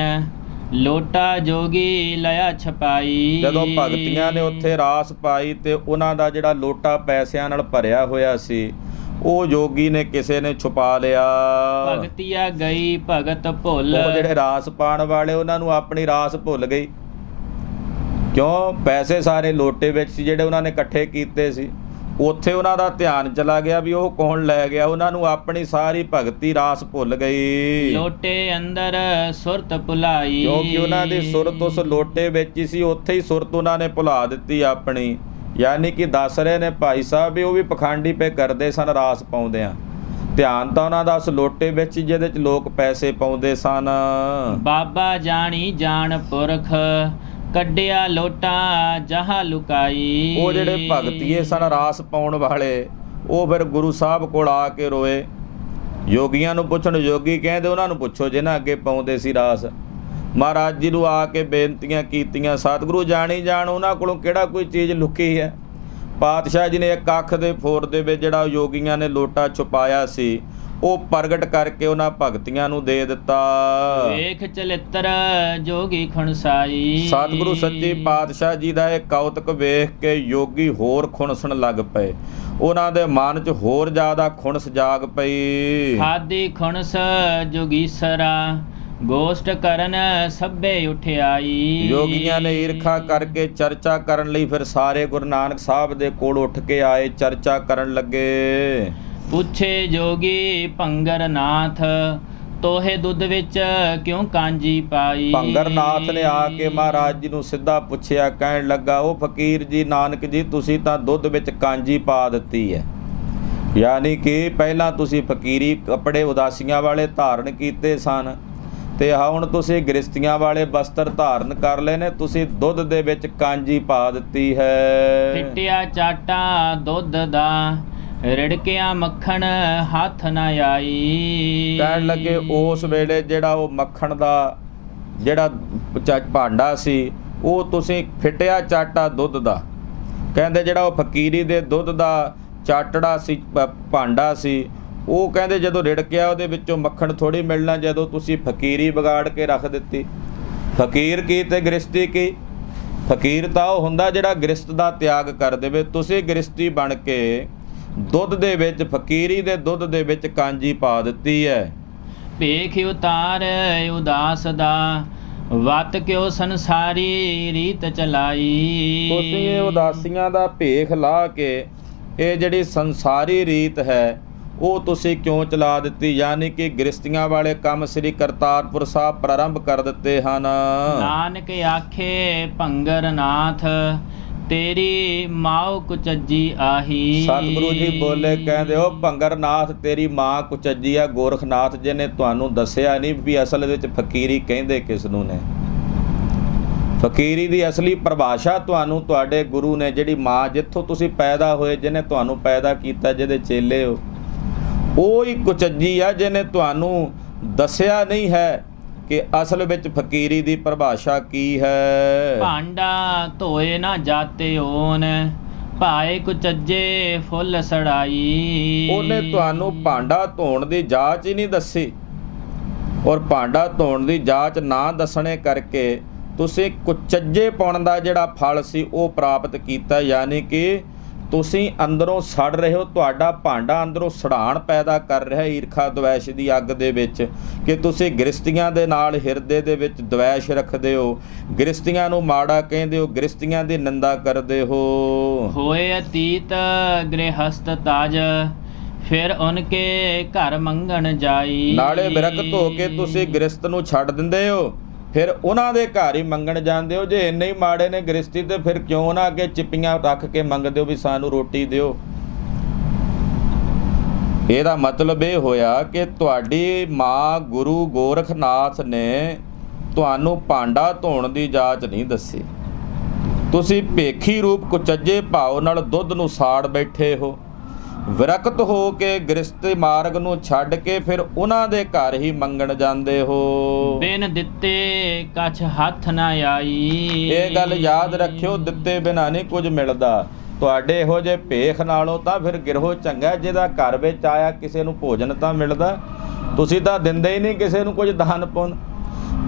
ਲੋਟਾ ਜੋਗੀ ਲਿਆ ਛਪਾਈ। ਜਦੋਂ ਭਗਤੀਆਂ ਨੇ ਉੱਥੇ ਰਾਸ ਪਾਈ ਤੇ ਉਹਨਾਂ ਦਾ ਜਿਹੜਾ ਲੋਟਾ ਪੈਸਿਆਂ ਨਾਲ ਭਰਿਆ ਹੋਇਆ ਸੀ ਉਹ ਜੋਗੀ ਨੇ ਕਿਸੇ ਨੇ ਛੁਪਾ ਲਿਆ। ਭਗਤੀਆ ਗਈ ਭਗਤ ਭੁੱਲ। ਉਹ ਜਿਹੜੇ ਰਾਸ ਪਾਣ ਵਾਲੇ ਉਹਨਾਂ ਨੂੰ ਆਪਣੀ ਰਾਸ ਭੁੱਲ ਗਈ, ਕਿਉਂ ਪੈਸੇ ਸਾਰੇ ਲੋਟੇ ਵਿੱਚ ਸੀ ਜਿਹੜੇ ਉਹਨਾਂ ਨੇ ਇਕੱਠੇ ਕੀਤੇ ਸੀ। ਉੱਥੇ ਉਹਨਾਂ ਦਾ ਧਿਆਨ ਚਲਾ ਗਿਆ ਵੀ ਉਹ ਕੌਣ ਲੈ ਗਿਆ। ਉਹਨਾਂ ਨੂੰ ਆਪਣੀ ਸਾਰੀ ਭਗਤੀ ਰਾਸ ਭੁੱਲ ਗਈ। ਲੋਟੇ ਅੰਦਰ ਸੁਰਤ ਭੁਲਾਈ। ਕਿਉਂਕਿ ਉਹਨਾਂ ਦੀ ਸੁਰਤ ਉਸ ਲੋਟੇ ਵਿੱਚ ਹੀ ਸੀ, ਉੱਥੇ ਹੀ ਸੁਰਤ ਉਹਨਾਂ ਨੇ ਭੁਲਾ ਦਿੱਤੀ ਆਪਣੀ। ਯਾਨੀ ਕਿ ਦੱਸ ਰਹੇ ਨੇ ਭਾਈ ਸਾਹਿਬ ਵੀ ਉਹ ਵੀ ਪਖੰਡੀ ਪੇ ਕਰਦੇ ਸਨ ਰਾਸ ਪਾਉਂਦਿਆਂ। ਧਿਆਨ ਤਾਂ ਉਹਨਾਂ ਦਾ ਉਸ ਲੋਟੇ ਵਿੱਚ ਜਿਹਦੇ 'ਚ ਲੋਕ ਪੈਸੇ ਪਾਉਂਦੇ ਸਨ। ਬਾਬਾ ਜਾਣੀ ਜਾਣ ਪੁਰਖ ਕੱਢਿਆ ਲੋਟਾ ਜਹਾਂ ਲੁਕਾਈ। ਉਹ ਜਿਹੜੇ ਭਗਤੀਏ ਸਨ ਰਾਸ ਪਾਉਣ ਵਾਲੇ, ਉਹ ਫਿਰ ਗੁਰੂ ਸਾਹਿਬ ਕੋਲ ਆ ਕੇ ਰੋਏ। ਯੋਗੀਆਂ ਨੂੰ ਪੁੱਛਣ, ਯੋਗੀ ਕਹਿੰਦੇ ਉਹਨਾਂ ਨੂੰ ਪੁੱਛੋ ਜਿਹਨਾਂ ਅੱਗੇ ਪਾਉਂਦੇ ਸੀ ਰਾਸ। ਮਹਾਰਾਜ ਜੀ ਨੂੰ ਆ ਕੇ ਬੇਨਤੀਆਂ ਕੀਤੀਆਂ। ਸਤਿਗੁਰੂ ਜਾਣੀ ਜਾਣ ਉਹਨਾਂ ਕੋਲੋਂ ਕਿਹੜਾ ਕੋਈ ਚੀਜ਼ ਲੁਕੀ ਹੈ। ਪਾਤਸ਼ਾਹ ਜੀ ਨੇ ਇੱਕ ਅੱਖ ਦੇ ਫੋਰ ਦੇ ਵਿੱਚ ਜਿਹੜਾ ਯੋਗੀਆਂ ਨੇ ਲੋਟਾ ਛੁਪਾਇਆ ਸੀ ਉਹ ਪ੍ਰਗਟ ਕਰਕੇ ਉਹਨਾਂ ਭਗਤੀਆਂ ਨੂੰ ਦੇ ਦਿੱਤਾ। ਵੇਖ ਚਲਿੱਤਰ ਜੋਗੀ ਖੁਣਸਾਈ। ਸਤਿਗੁਰੂ ਸੱਚੇ ਪਾਤਸ਼ਾਹ ਜੀ ਦਾ ਇਹ ਕੌਤਕ ਵੇਖ ਕੇ ਯੋਗੀ ਹੋਰ ਖੁਣਸਣ ਲੱਗ ਪਏ। ਉਹਨਾਂ ਦੇ ਮਨ 'ਚ ਹੋਰ ਜ਼ਿਆਦਾ ਖੁਣਸ ਜਾਗ ਪਈ। ਖਾਦੀ ਖੁਣਸ ਜੋਗੀਸਰਾ ਗੋਸ਼ਟ ਕਰਨ ਸਭੇ ਉਠਿਆਈ। ਯੋਗੀਆਂ ਨੇ ਈਰਖਾ ਕਰਕੇ ਚਰਚਾ ਕਰਨ ਲਈ ਫਿਰ ਸਾਰੇ ਗੁਰੂ ਨਾਨਕ ਸਾਹਿਬ ਦੇ ਕੋਲ ਉੱਠ ਕੇ ਆਏ, ਚਰਚਾ ਕਰਨ ਲੱਗੇ। ਪੁੱਛੇ ਜੋਗੀ ਭੰਗਰ ਨਾਥ ਤੋਹੇ ਦੁੱਧ ਵਿੱਚ ਕਿਉਂ ਕਾਂਜੀ ਪਾਈ। ਭੰਗਰ ਨਾਥ ਨੇ ਆ ਕੇ ਮਹਾਰਾਜ ਜੀ ਨੂੰ ਸਿੱਧਾ ਪੁੱਛਿਆ, ਕਹਿਣ ਲੱਗਾ, ਉਹ ਫਕੀਰ ਜੀ, ਨਾਨਕ ਜੀ, ਤੁਸੀਂ ਤਾਂ ਦੁੱਧ ਵਿੱਚ ਕਾਂਜੀ ਪਾ ਦਿੱਤੀ ਹੈ। ਯਾਨੀ ਕਿ ਪਹਿਲਾਂ ਤੁਸੀਂ ਫਕੀਰੀ ਕੱਪੜੇ ਉਦਾਸੀਆਂ ਵਾਲੇ ਧਾਰਨ ਕੀਤੇ ਸਨ ਤੇ ਹੁਣ ਤੁਸੀਂ ਗ੍ਰਸਤੀਆਂ ਵਾਲੇ ਵਸਤਰ ਧਾਰਨ ਕਰ ਲਏ ਨੇ, ਤੁਸੀਂ ਦੁੱਧ ਦੇ ਵਿੱਚ ਕਾਂਜੀ ਪਾ ਦਿੱਤੀ ਹੈ। ਫਿੱਟਿਆ ਚਾਟਾ ਦੁੱਧ ਦਾ ਰਿੜਕਿਆ ਮੱਖਣ ਹੱਥ ਨਾ ਆਈ। ਕਹਿਣ ਲੱਗੇ ਉਸ ਵੇਲੇ ਜਿਹੜਾ ਉਹ ਮੱਖਣ ਦਾ ਜਿਹੜਾ ਭਾਂਡਾ ਸੀ ਉਹ ਤੁਸੀਂ ਫਿੱਟਿਆ ਚਾਟਾ ਦੁੱਧ ਦਾ, ਕਹਿੰਦੇ ਜਿਹੜਾ ਉਹ ਫਕੀਰੀ ਦੇ ਦੁੱਧ ਦਾ ਚਾਟੜਾ ਸੀ, ਭਾਂਡਾ ਸੀ, ਉਹ ਕਹਿੰਦੇ ਜਦੋਂ ਰਿੜਕਿਆ ਉਹਦੇ ਵਿੱਚੋਂ ਮੱਖਣ ਥੋੜੀ ਮਿਲਣਾ, ਜਦੋਂ ਤੁਸੀਂ ਫਕੀਰੀ ਵਿਗਾੜ ਕੇ ਰੱਖ ਦਿੱਤੀ। ਫਕੀਰ ਕੀ ਤੇ ਗ੍ਰਸਤੀ ਕੀ? ਫਕੀਰ ਤਾਂ ਉਹ ਹੁੰਦਾ ਜਿਹੜਾ ਗ੍ਰਸਤ ਦਾ ਤਿਆਗ ਕਰ ਦੇਵੇ। ਤੁਸੀਂ ਗ੍ਰਸਤੀ ਬਣ ਕੇ ਦੁੱਧ ਦੇ ਵਿੱਚ, ਫਕੀਰੀ ਦੇ ਦੁੱਧ ਦੇ ਵਿੱਚ ਕਾਂਜੀ ਪਾ ਦਿੱਤੀ ਹੈ। ਭੇਖ ਉਤਾਰ ਉਦਾਸ ਦਾ ਵਤ ਕਿਉ ਸੰਸਾਰੀ ਰੀਤ ਚਲਾਈ। ਤੁਸੀਂ ਇਹ ਉਦਾਸੀਆਂ ਦਾ ਭੇਖ ਲਾ ਕੇ ਇਹ ਜਿਹੜੀ ਸੰਸਾਰੀ ਰੀਤ ਹੈ ਉਹ ਤੁਸੀਂ ਕਿਉਂ ਚਲਾ ਦਿੱਤੀ? ਯਾਨੀ ਕਿ ਗ੍ਰਸਤੀਆਂ ਵਾਲੇ ਕੰਮ ਸ੍ਰੀ ਕਰਤਾਰਪੁਰ ਸਾਹਿਬ ਪ੍ਰਾਰੰਭ ਕਰ ਦਿੱਤੇ ਹਨ। ਨਾਨਕ ਆਖੇ ਭੰਗਰ ਨਾਥ ਤੇਰੀ ਮਾਉ ਕੁਚੱਜੀ ਆਹੀ। ਸਤਿਗੁਰੂ ਜੀ ਬੋਲੇ, ਕਹਿੰਦੇ ਉਹ ਭੰਗਰ ਨਾਥ ਤੇਰੀ ਮਾਂ ਕੁਚੱਜੀ ਆ। ਗੋਰਖਨਾਥ ਜੀ ਨੇ ਤੁਹਾਨੂੰ ਦੱਸਿਆ ਨਹੀਂ ਵੀ ਅਸਲ ਵਿੱਚ ਫਕੀਰੀ ਕਹਿੰਦੇ ਕਿਸ ਨੂੰ ਨੇ। ਫਕੀਰੀ ਦੀ ਅਸਲੀ ਪਰਿਭਾਸ਼ਾ ਤੁਹਾਨੂੰ ਤੁਹਾਡੇ ਗੁਰੂ ਨੇ, ਜਿਹੜੀ ਮਾਂ ਜਿੱਥੋਂ ਤੁਸੀਂ ਪੈਦਾ ਹੋਏ, ਜਿਹਨੇ ਤੁਹਾਨੂੰ ਪੈਦਾ ਕੀਤਾ, ਜਿਹਦੇ ਚੇਲੇ ਹੋ, ਉਹ ਹੀ ਕੁਚੱਜੀ ਆ, ਜਿਹਨੇ ਤੁਹਾਨੂੰ ਦੱਸਿਆ ਨਹੀਂ ਹੈ ਕਿ ਅਸਲ ਵਿੱਚ ਫਕੀਰੀ ਦੀ ਪਰਿਭਾਸ਼ਾ ਕੀ ਹੈ। ਭਾਂਡਾ ਧੋਏ ਨਾ ਜਾਤੇ ਓਨ ਭਾਏ ਕੁਚੱਜੇ ਫੁੱਲ ਸੜਾਈ। ਉਹਨੇ ਤੁਹਾਨੂੰ ਭਾਂਡਾ ਧੋਣ ਦੀ ਜਾਚ ਹੀ ਨਹੀਂ ਦੱਸੀ, ਔਰ ਭਾਂਡਾ ਧੋਣ ਦੀ ਜਾਚ ਨਾ ਦੱਸਣੇ ਕਰਕੇ ਤੁਸੀਂ ਕੁਚੱਜੇ ਪਾਉਣ ਦਾ ਜਿਹੜਾ ਫਲ ਸੀ ਉਹ ਪ੍ਰਾਪਤ ਕੀਤਾ। ਯਾਨੀ ਕਿ ਤੁਸੀਂ ਅੰਦਰੋਂ ਸੜ ਰਹੇ ਹੋ, ਤੁਹਾਡਾ ਭਾਂਡਾ ਅੰਦਰੋਂ ਸੜਾਣ ਪੈਦਾ ਕਰ ਰਿਹਾ ਈਰਖਾ ਦਵੈਸ਼ ਦੀ ਅੱਗ ਦੇ ਵਿੱਚ, ਕਿ ਤੁਸੀਂ ਗ੍ਰਸਤੀਆਂ ਦੇ ਨਾਲ ਹਿਰਦੇ ਦੇ ਵਿੱਚ ਦਵੈਸ਼ ਰੱਖਦੇ ਹੋ, ਗ੍ਰਸਤੀਆਂ ਨੂੰ ਮਾੜਾ ਕਹਿੰਦੇ ਹੋ, ਗ੍ਰਸਤੀਆਂ ਦੀ ਨਿੰਦਾ ਕਰਦੇ ਹੋ। ਹੋਏ ਅਤੀਤ ਗ੍ਰਹਸਤ ਤਾਜ ਫਿਰ ਉਨਕੇ ਘਰ ਮੰਗਣ ਜਾਈ। ਨਾਲੇ ਵਿਰਕਤ ਹੋ ਕੇ ਤੁਸੀਂ ਗ੍ਰਸਤ ਨੂੰ ਛੱਡ ਦਿੰਦੇ ਹੋ, ਫਿਰ ਉਹਨਾਂ ਦੇ ਘਰ ਹੀ ਮੰਗਣ ਜਾਂਦੇ ਹੋ। ਜੇ ਇੰਨੇ ਹੀ ਮਾੜੇ ਨੇ ਗ੍ਰਸਤੀ ਤੇ ਫਿਰ ਕਿਉਂ ਉਹਨਾਂ ਅੱਗੇ ਚਿੱਪੀਆਂ ਰੱਖ ਕੇ ਮੰਗਦੇ ਹੋ ਵੀ ਸਾਨੂੰ ਰੋਟੀ ਦਿਓ? ਇਹਦਾ ਮਤਲਬ ਇਹ ਹੋਇਆ ਕਿ ਤੁਹਾਡੀ ਮਾਂ ਗੁਰੂ ਗੋਰਖਨਾਥ ਨੇ ਤੁਹਾਨੂੰ ਭਾਂਡਾ ਧੋਣ ਦੀ ਜਾਚ ਨਹੀਂ ਦੱਸੀ। ਤੁਸੀਂ ਭੇਖੀ ਰੂਪ ਕੁਚੱਜੇ ਭਾਵ ਨਾਲ ਦੁੱਧ ਨੂੰ ਸਾੜ ਬੈਠੇ ਹੋ। ਵਿਰਕਤ ਹੋ ਕੇ ਗ੍ਰਸਤੀ ਮਾਰਗ ਨੂੰ ਛੱਡ ਕੇ ਫਿਰ ਉਹਨਾਂ ਦੇ ਘਰ ਹੀ ਮੰਗਣ ਜਾਂਦੇ ਹੋ। ਬਿਨ ਦਿੱਤੇ ਕਛ ਹੱਥ ਨਾ ਆਈ। ਇਹ ਗੱਲ ਯਾਦ ਰੱਖਿਓ, ਦਿੱਤੇ ਬਿਨਾਂ ਨਹੀਂ ਕੁਝ ਮਿਲਦਾ। ਤੁਹਾਡੇ ਇਹੋ ਜਿਹੇ ਭੇਖ ਨਾਲੋਂ ਤਾਂ ਫਿਰ ਗਿਰਹੋ ਚੰਗਾ ਜਿਹਦਾ ਘਰ ਵਿੱਚ ਆਇਆ ਕਿਸੇ ਨੂੰ ਭੋਜਨ ਤਾਂ ਮਿਲਦਾ। ਤੁਸੀਂ ਤਾਂ ਦਿੰਦੇ ਹੀ ਨਹੀਂ ਕਿਸੇ ਨੂੰ ਕੁਝ ਦਾਨ ਪੁੰਨ।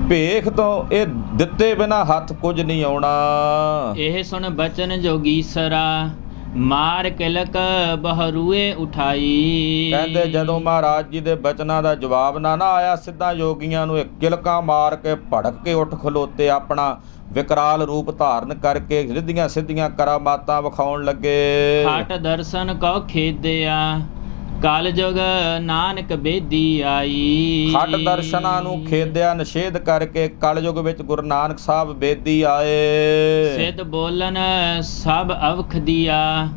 ਭੇਖ ਤੋਂ ਇਹ ਦਿੱਤੇ ਬਿਨਾਂ ਹੱਥ ਕੁਝ ਨਹੀਂ ਆਉਣਾ। ਇਹ ਸੁਣ ਬਚਨ ਜੋਗੀਸਰਾ ਮਾਰ ਕਿਲਕ ਬਹਰੂਏ ਉਠਾਈ। ਕਹਿੰਦੇ ਜਦੋਂ ਮਹਾਰਾਜ ਜੀ ਦੇ ਬਚਨਾਂ ਦਾ ਜਵਾਬ ਨਾ ਆਇਆ, ਸਿੱਧਾ ਯੋਗੀਆਂ ਨੂੰ ਇੱਕ ਕਿਲਕਾਂ ਮਾਰ ਕੇ ਭੜਕ ਕੇ ਉੱਠ ਖਲੋਤੇ, ਆਪਣਾ ਵਿਕਰਾਲ ਰੂਪ ਧਾਰਨ ਕਰਕੇ ਸਿੱਧੀਆਂ ਸਿੱਧੀਆਂ ਕਰਾਮਾਤਾਂ ਵਿਖਾਉਣ ਲੱਗੇ। ਖਟ ਦਰਸ਼ਨ ਕਉ ਖੇਦਿਆ ਕਲ ਜੁਗ ਨਾਨਕ ਬੇਦੀ ਆਈ। ਖਟ ਦਰਸ਼ਨਾਂ ਨੂੰ ਖੇਦਿਆ ਨਿਸ਼ੇਧ ਕਰਕੇ ਕਲਯੁਗ ਵਿੱਚ ਗੁਰੂ ਨਾਨਕ ਸਾਹਿਬ ਬੇਦੀ ਆਏ। ਸਿੱਧ ਬੋਲਨ ਸਭ ਅਵਖ ਦੀਆ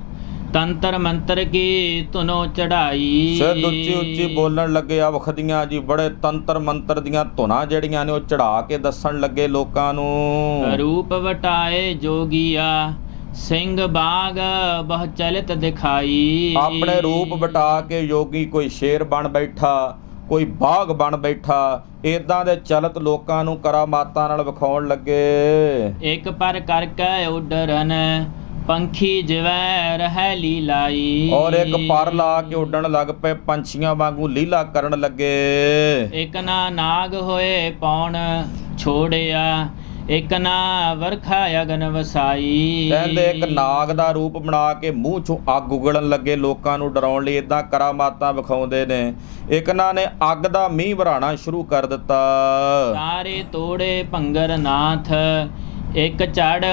ਤੰਤਰ ਮੰਤਰ ਕੀ ਧੁਨੋ ਚੜਾਈ। ਸਿੱਧ ਉੱਚੀ ਉੱਚੀ ਬੋਲਣ ਲੱਗੇ ਅਵਖਦੀਆਂ ਜੀ, ਬੜੇ ਤੰਤਰ ਮੰਤਰ ਦੀਆਂ ਧੁਨਾਂ ਜਿਹੜੀਆਂ ਨੇ ਉਹ ਚੜਾ ਕੇ ਦੱਸਣ ਲੱਗੇ ਲੋਕਾਂ ਨੂੰ। ਰੂਪ ਵਟਾਏ ਜੋਗੀਆ ਸਿੰਘ ਬਾਗ ਬਹੁ ਚਲਿਤ ਦਿਖਾਈ। ਆਪਣੇ ਰੂਪ ਵਟਾ ਕੇ ਯੋਗੀ ਕੋਈ ਸ਼ੇਰ ਬਣ ਬੈਠਾ, ਕੋਈ ਬਾਗ ਬਣ ਬੈਠਾ, ਇਦਾਂ ਦੇ ਚਲਤ ਲੋਕਾਂ ਨੂੰ ਕਰਾਮਾਤਾਂ ਨਾਲ ਵਿਖਾਉਣ ਲੱਗੇ। ਇੱਕ ਪਰ ਕਰਕੇ ਉਡਰਨ ਪੰਖੀ ਜਿਵੈ ਰਹਿ ਲੀਲਾਈ। ਔਰ ਇੱਕ ਪਰ ਲਾ ਕੇ ਉੱਡਣ ਲੱਗ ਪਏ, ਪੰਛੀਆਂ ਵਾਂਗੂ ਲੀਲਾ ਕਰਨ ਲੱਗੇ। ਇਕ ਨਾ ਨਾਗ ਹੋਏ ਪੌਣ ਛੋੜਿਆ, ਇਕ ਨਾ ਵਰਖਾ ਅਗਨ ਵਸਾਈ। ਕਹਿੰਦੇ ਇੱਕ ਨਾਗ ਦਾ ਰੂਪ ਬਣਾ ਕੇ ਮੂੰਹ ਚੋਂ ਅੱਗ ਉਗਲਣ ਲੱਗੇ, ਲੋਕਾਂ ਨੂੰ ਡਰਾਉਣ ਲਈ ਇਦਾਂ ਕਰਾਮਾਤਾਂ ਵਿਖਾਉਂਦੇ ਨੇ। ਇੱਕ ਨਾ ਨੇ ਅੱਗ ਦਾ ਮੀਂਹ ਵਰਾਣਾ ਸ਼ੁਰੂ ਕਰ ਦਿੱਤਾ। ਤਾਰੇ ਤੋੜੇ ਭੰਗਰ ਨਾਥ, ਇੱਕ ਚੜ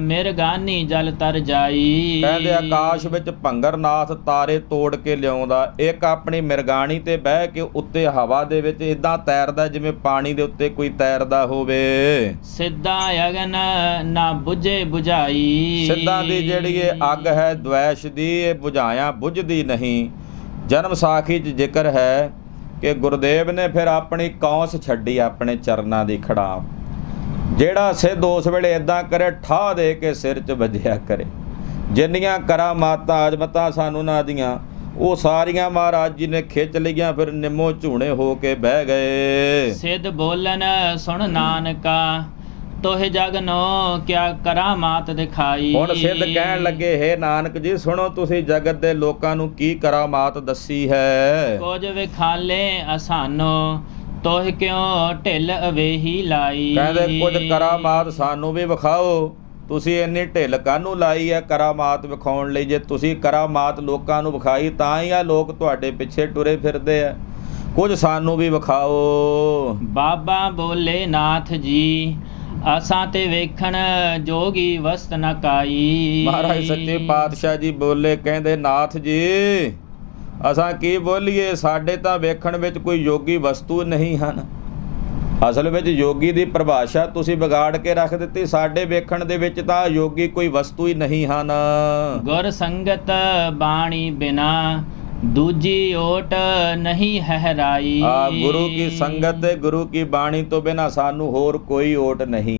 ਮਿਰਗਾਨੀ ਜਲ ਤਰ ਜਾਈ। ਕਹਿੰਦੇ ਆਕਾਸ਼ ਵਿੱਚ ਭੰਗਰਨਾਥ ਤਾਰੇ ਤੋੜ ਕੇ ਲਿਆਉਂਦਾ, ਇੱਕ ਆਪਣੀ ਮਿਰਗਾਣੀ ਤੇ ਬਹਿ ਕੇ ਉੱਤੇ ਹਵਾ ਦੇ ਵਿੱਚ ਇਦਾਂ ਤੈਰਦਾ ਜਿਵੇਂ ਪਾਣੀ ਦੇ ਉੱਤੇ ਕੋਈ ਤੈਰਦਾ ਹੋਵੇ। ਸਿੱਧਾ ਅਗਨ ਨਾ ਬੁਝੇ ਬੁਝਾਈ। ਸਿੱਧਾਂ ਦੀ ਜਿਹੜੀ ਇਹ ਅੱਗ ਹੈ ਦ્વੈਸ਼ ਦੀ, ਇਹ ਬੁਝਾਇਆ ਬੁਝਦੀ ਨਹੀਂ। ਜਨਮ ਸਾਖੀ 'ਚ ਜ਼ਿਕਰ ਹੈ ਕਿ ਗੁਰਦੇਵ ਨੇ ਫਿਰ ਆਪਣੀ ਕੌਂਸ ਛੱਡੀ ਆਪਣੇ ਚਰਨਾਂ ਦੀ ਖੜਾਮ। ਜਿਹੜਾ ਸਿੱਧ ਉਸ ਵੇਲੇ ਇਦਾਂ ਕਰੇ, ਠਾਹ ਦੇ ਕੇ ਸਿਰ 'ਚ ਵੱਜਿਆ ਕਰੇ। ਜਿੰਨੀਆਂ ਕਰਾਮਾਤਾਂ ਅਜ਼ਮਤਾਂ ਸਾਨੂੰ ਨਾ ਦੀਆਂ, ਉਹ ਸਾਰੀਆਂ ਮਹਾਰਾਜ ਜੀ ਨੇ ਖਿੱਚ ਲਈਆਂ, ਫਿਰ ਨਿੰਮੋ ਝੂਣੇ ਹੋ ਕੇ ਬਹਿ ਗਏ। ਸਿੱਧ ਬੋਲਨ ਸੁਣ ਨਾਨਕਾ, ਤੋਹਿ ਜਗ ਨੋ ਕਿਆ ਕਰਾਮਾਤ ਦਿਖਾਈ। ਹੁਣ ਸਿੱਧ ਕਹਿਣ ਲੱਗੇ, ਹੇ ਨਾਨਕ ਜੀ ਸੁਣੋ, ਤੁਸੀਂ ਜਗਤ ਦੇ ਲੋਕਾਂ ਨੂੰ ਕੀ ਕਰਾਮਾਤ ਦੱਸੀ ਹੈ। ਕੁਝ ਵਿਖਾਲੇ ਅਸਾਨੋ, ਤੋਹਿ ਕਿਉ ਢਿੱਲ ਅਵੇਹੀ ਲਾਈ। ਕਹਿੰਦੇ ਕੁਝ ਕਰਾਮਾਤ ਸਾਨੂੰ ਵੀ ਵਿਖਾਓ, ਤੁਸੀਂ ਇੰਨੀ ਢਿੱਲ ਕਾਹਨੂੰ ਲਾਈ ਹੈ ਕਰਾਮਾਤ ਵਿਖਾਉਣ ਲਈ। ਜੇ ਤੁਸੀਂ ਕਰਾਮਾਤ ਲੋਕਾਂ ਨੂੰ ਵਿਖਾਈ ਤਾਂ ਹੀ ਆ ਲੋਕ ਤੁਹਾਡੇ ਪਿੱਛੇ ਟੁਰੇ ਫਿਰਦੇ ਆ, ਕੁਝ ਸਾਨੂੰ ਵੀ ਵਿਖਾਓ। ਬਾਬਾ ਬੋਲੇ ਨਾਥ ਜੀ, ਆਸਾਂ ਤੇ ਵੇਖਣ ਜੋਗੀ ਵਸਤ ਨ ਕਾਈ। ਮਹਾਰਾਜ ਸੱਚੇ ਪਾਤਸ਼ਾਹ ਜੀ ਬੋਲੇ, ਕਹਿੰਦੇ ਨਾਥ ਜੀ ਅਸਾਂ ਕੀ ਬੋਲੀਏ, ਸਾਡੇ ਤਾਂ ਵੇਖਣ ਵਿੱਚ ਕੋਈ ਯੋਗੀ ਵਸਤੂ ਨਹੀਂ ਹਨ। ਅਸਲ ਵਿੱਚ ਯੋਗੀ ਦੀ ਪਰਿਭਾਸ਼ਾ ਤੁਸੀਂ ਵਿਗਾੜ ਕੇ ਰੱਖ ਦਿੱਤੀ। ਸਾਡੇ ਵੇਖਣ ਦੇ ਵਿੱਚ ਤਾਂ ਯੋਗੀ ਕੋਈ ਵਸਤੂ ਹੀ ਨਹੀਂ ਹਨ। ਗੁਰ ਸੰਗਤ ਬਾਣੀ ਬਿਨਾ, ਦੂਜੀ ਓਟ ਨਹੀਂ ਹਹਰਾਈ। ਗੁਰੂ ਕੀ ਸੰਗਤ, ਗੁਰੂ ਕੀ ਬਾਣੀ ਤੋਂ ਬਿਨਾ ਸਾਨੂੰ ਹੋਰ ਕੋਈ ਓਟ ਨਹੀਂ।